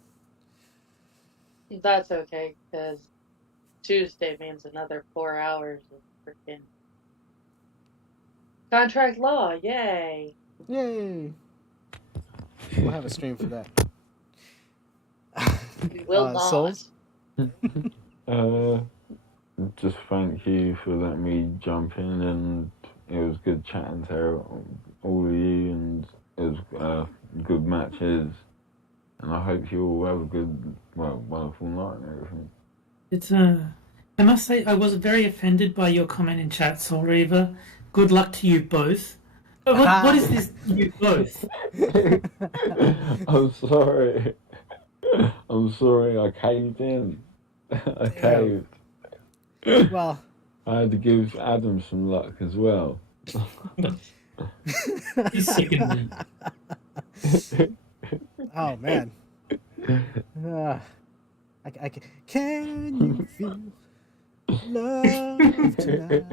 That's okay, because Tuesday means another 4 hours of freaking contract law. Yay! Yay! We'll have a stream for that. We will not. Souls? Just thank you for letting me jump in, and it was good chatting to all of you, and it was good matches, and I hope you all have a good, wonderful night and everything. It's I must say I was very offended by your comment in chat, SoulReaver. Good luck to you both. But what is this, you both? I'm sorry. I'm sorry, I caved in. I caved. Well, I had to give Adam some luck as well. You sickened me. oh man. Can you feel love tonight?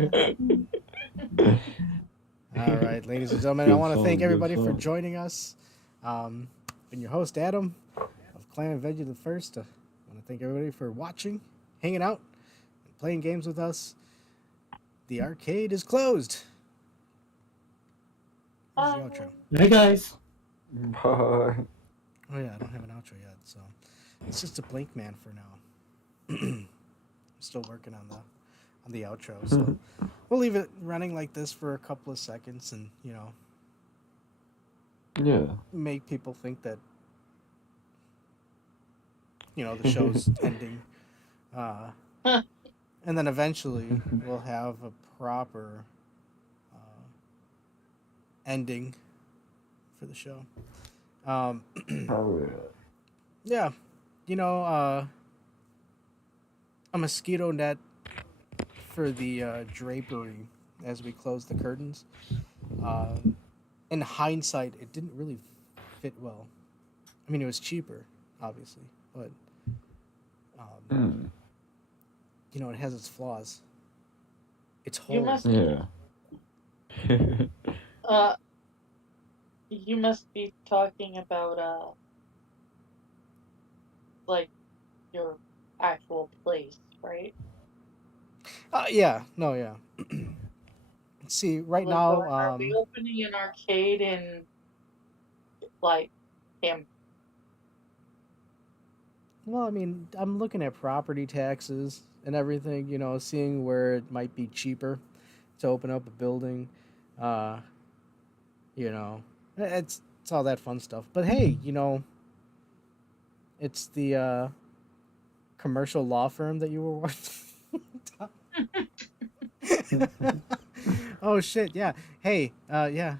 All right, ladies and gentlemen, I want to thank everybody for joining us. Been your host, Adam, of Clan and Veggie the First. I want to thank everybody for watching, hanging out, and playing games with us. The arcade is closed. Here's the outro. Hey guys. Bye. Oh yeah, I don't have an outro yet, so it's just a blink man for now. I'm still working on the outro, so we'll leave it running like this for a couple of seconds, and Yeah. make people think that the show's ending, and then eventually we'll have a proper ending for the show. Oh Yeah, a mosquito net for the drapery as we close the curtains. In hindsight, it didn't really fit well. I mean, it was cheaper, obviously, but it has its flaws. It's You holes. must Yeah. you must be talking about like your actual place, right? Yeah, no, yeah. See, right Like, now, are we opening an arcade in like Cam? well, I mean, I'm looking at property taxes and everything, seeing where it might be cheaper to open up a building. It's all that fun stuff. But hey, it's the commercial law firm that you were working. Oh shit, yeah. Hey, yeah.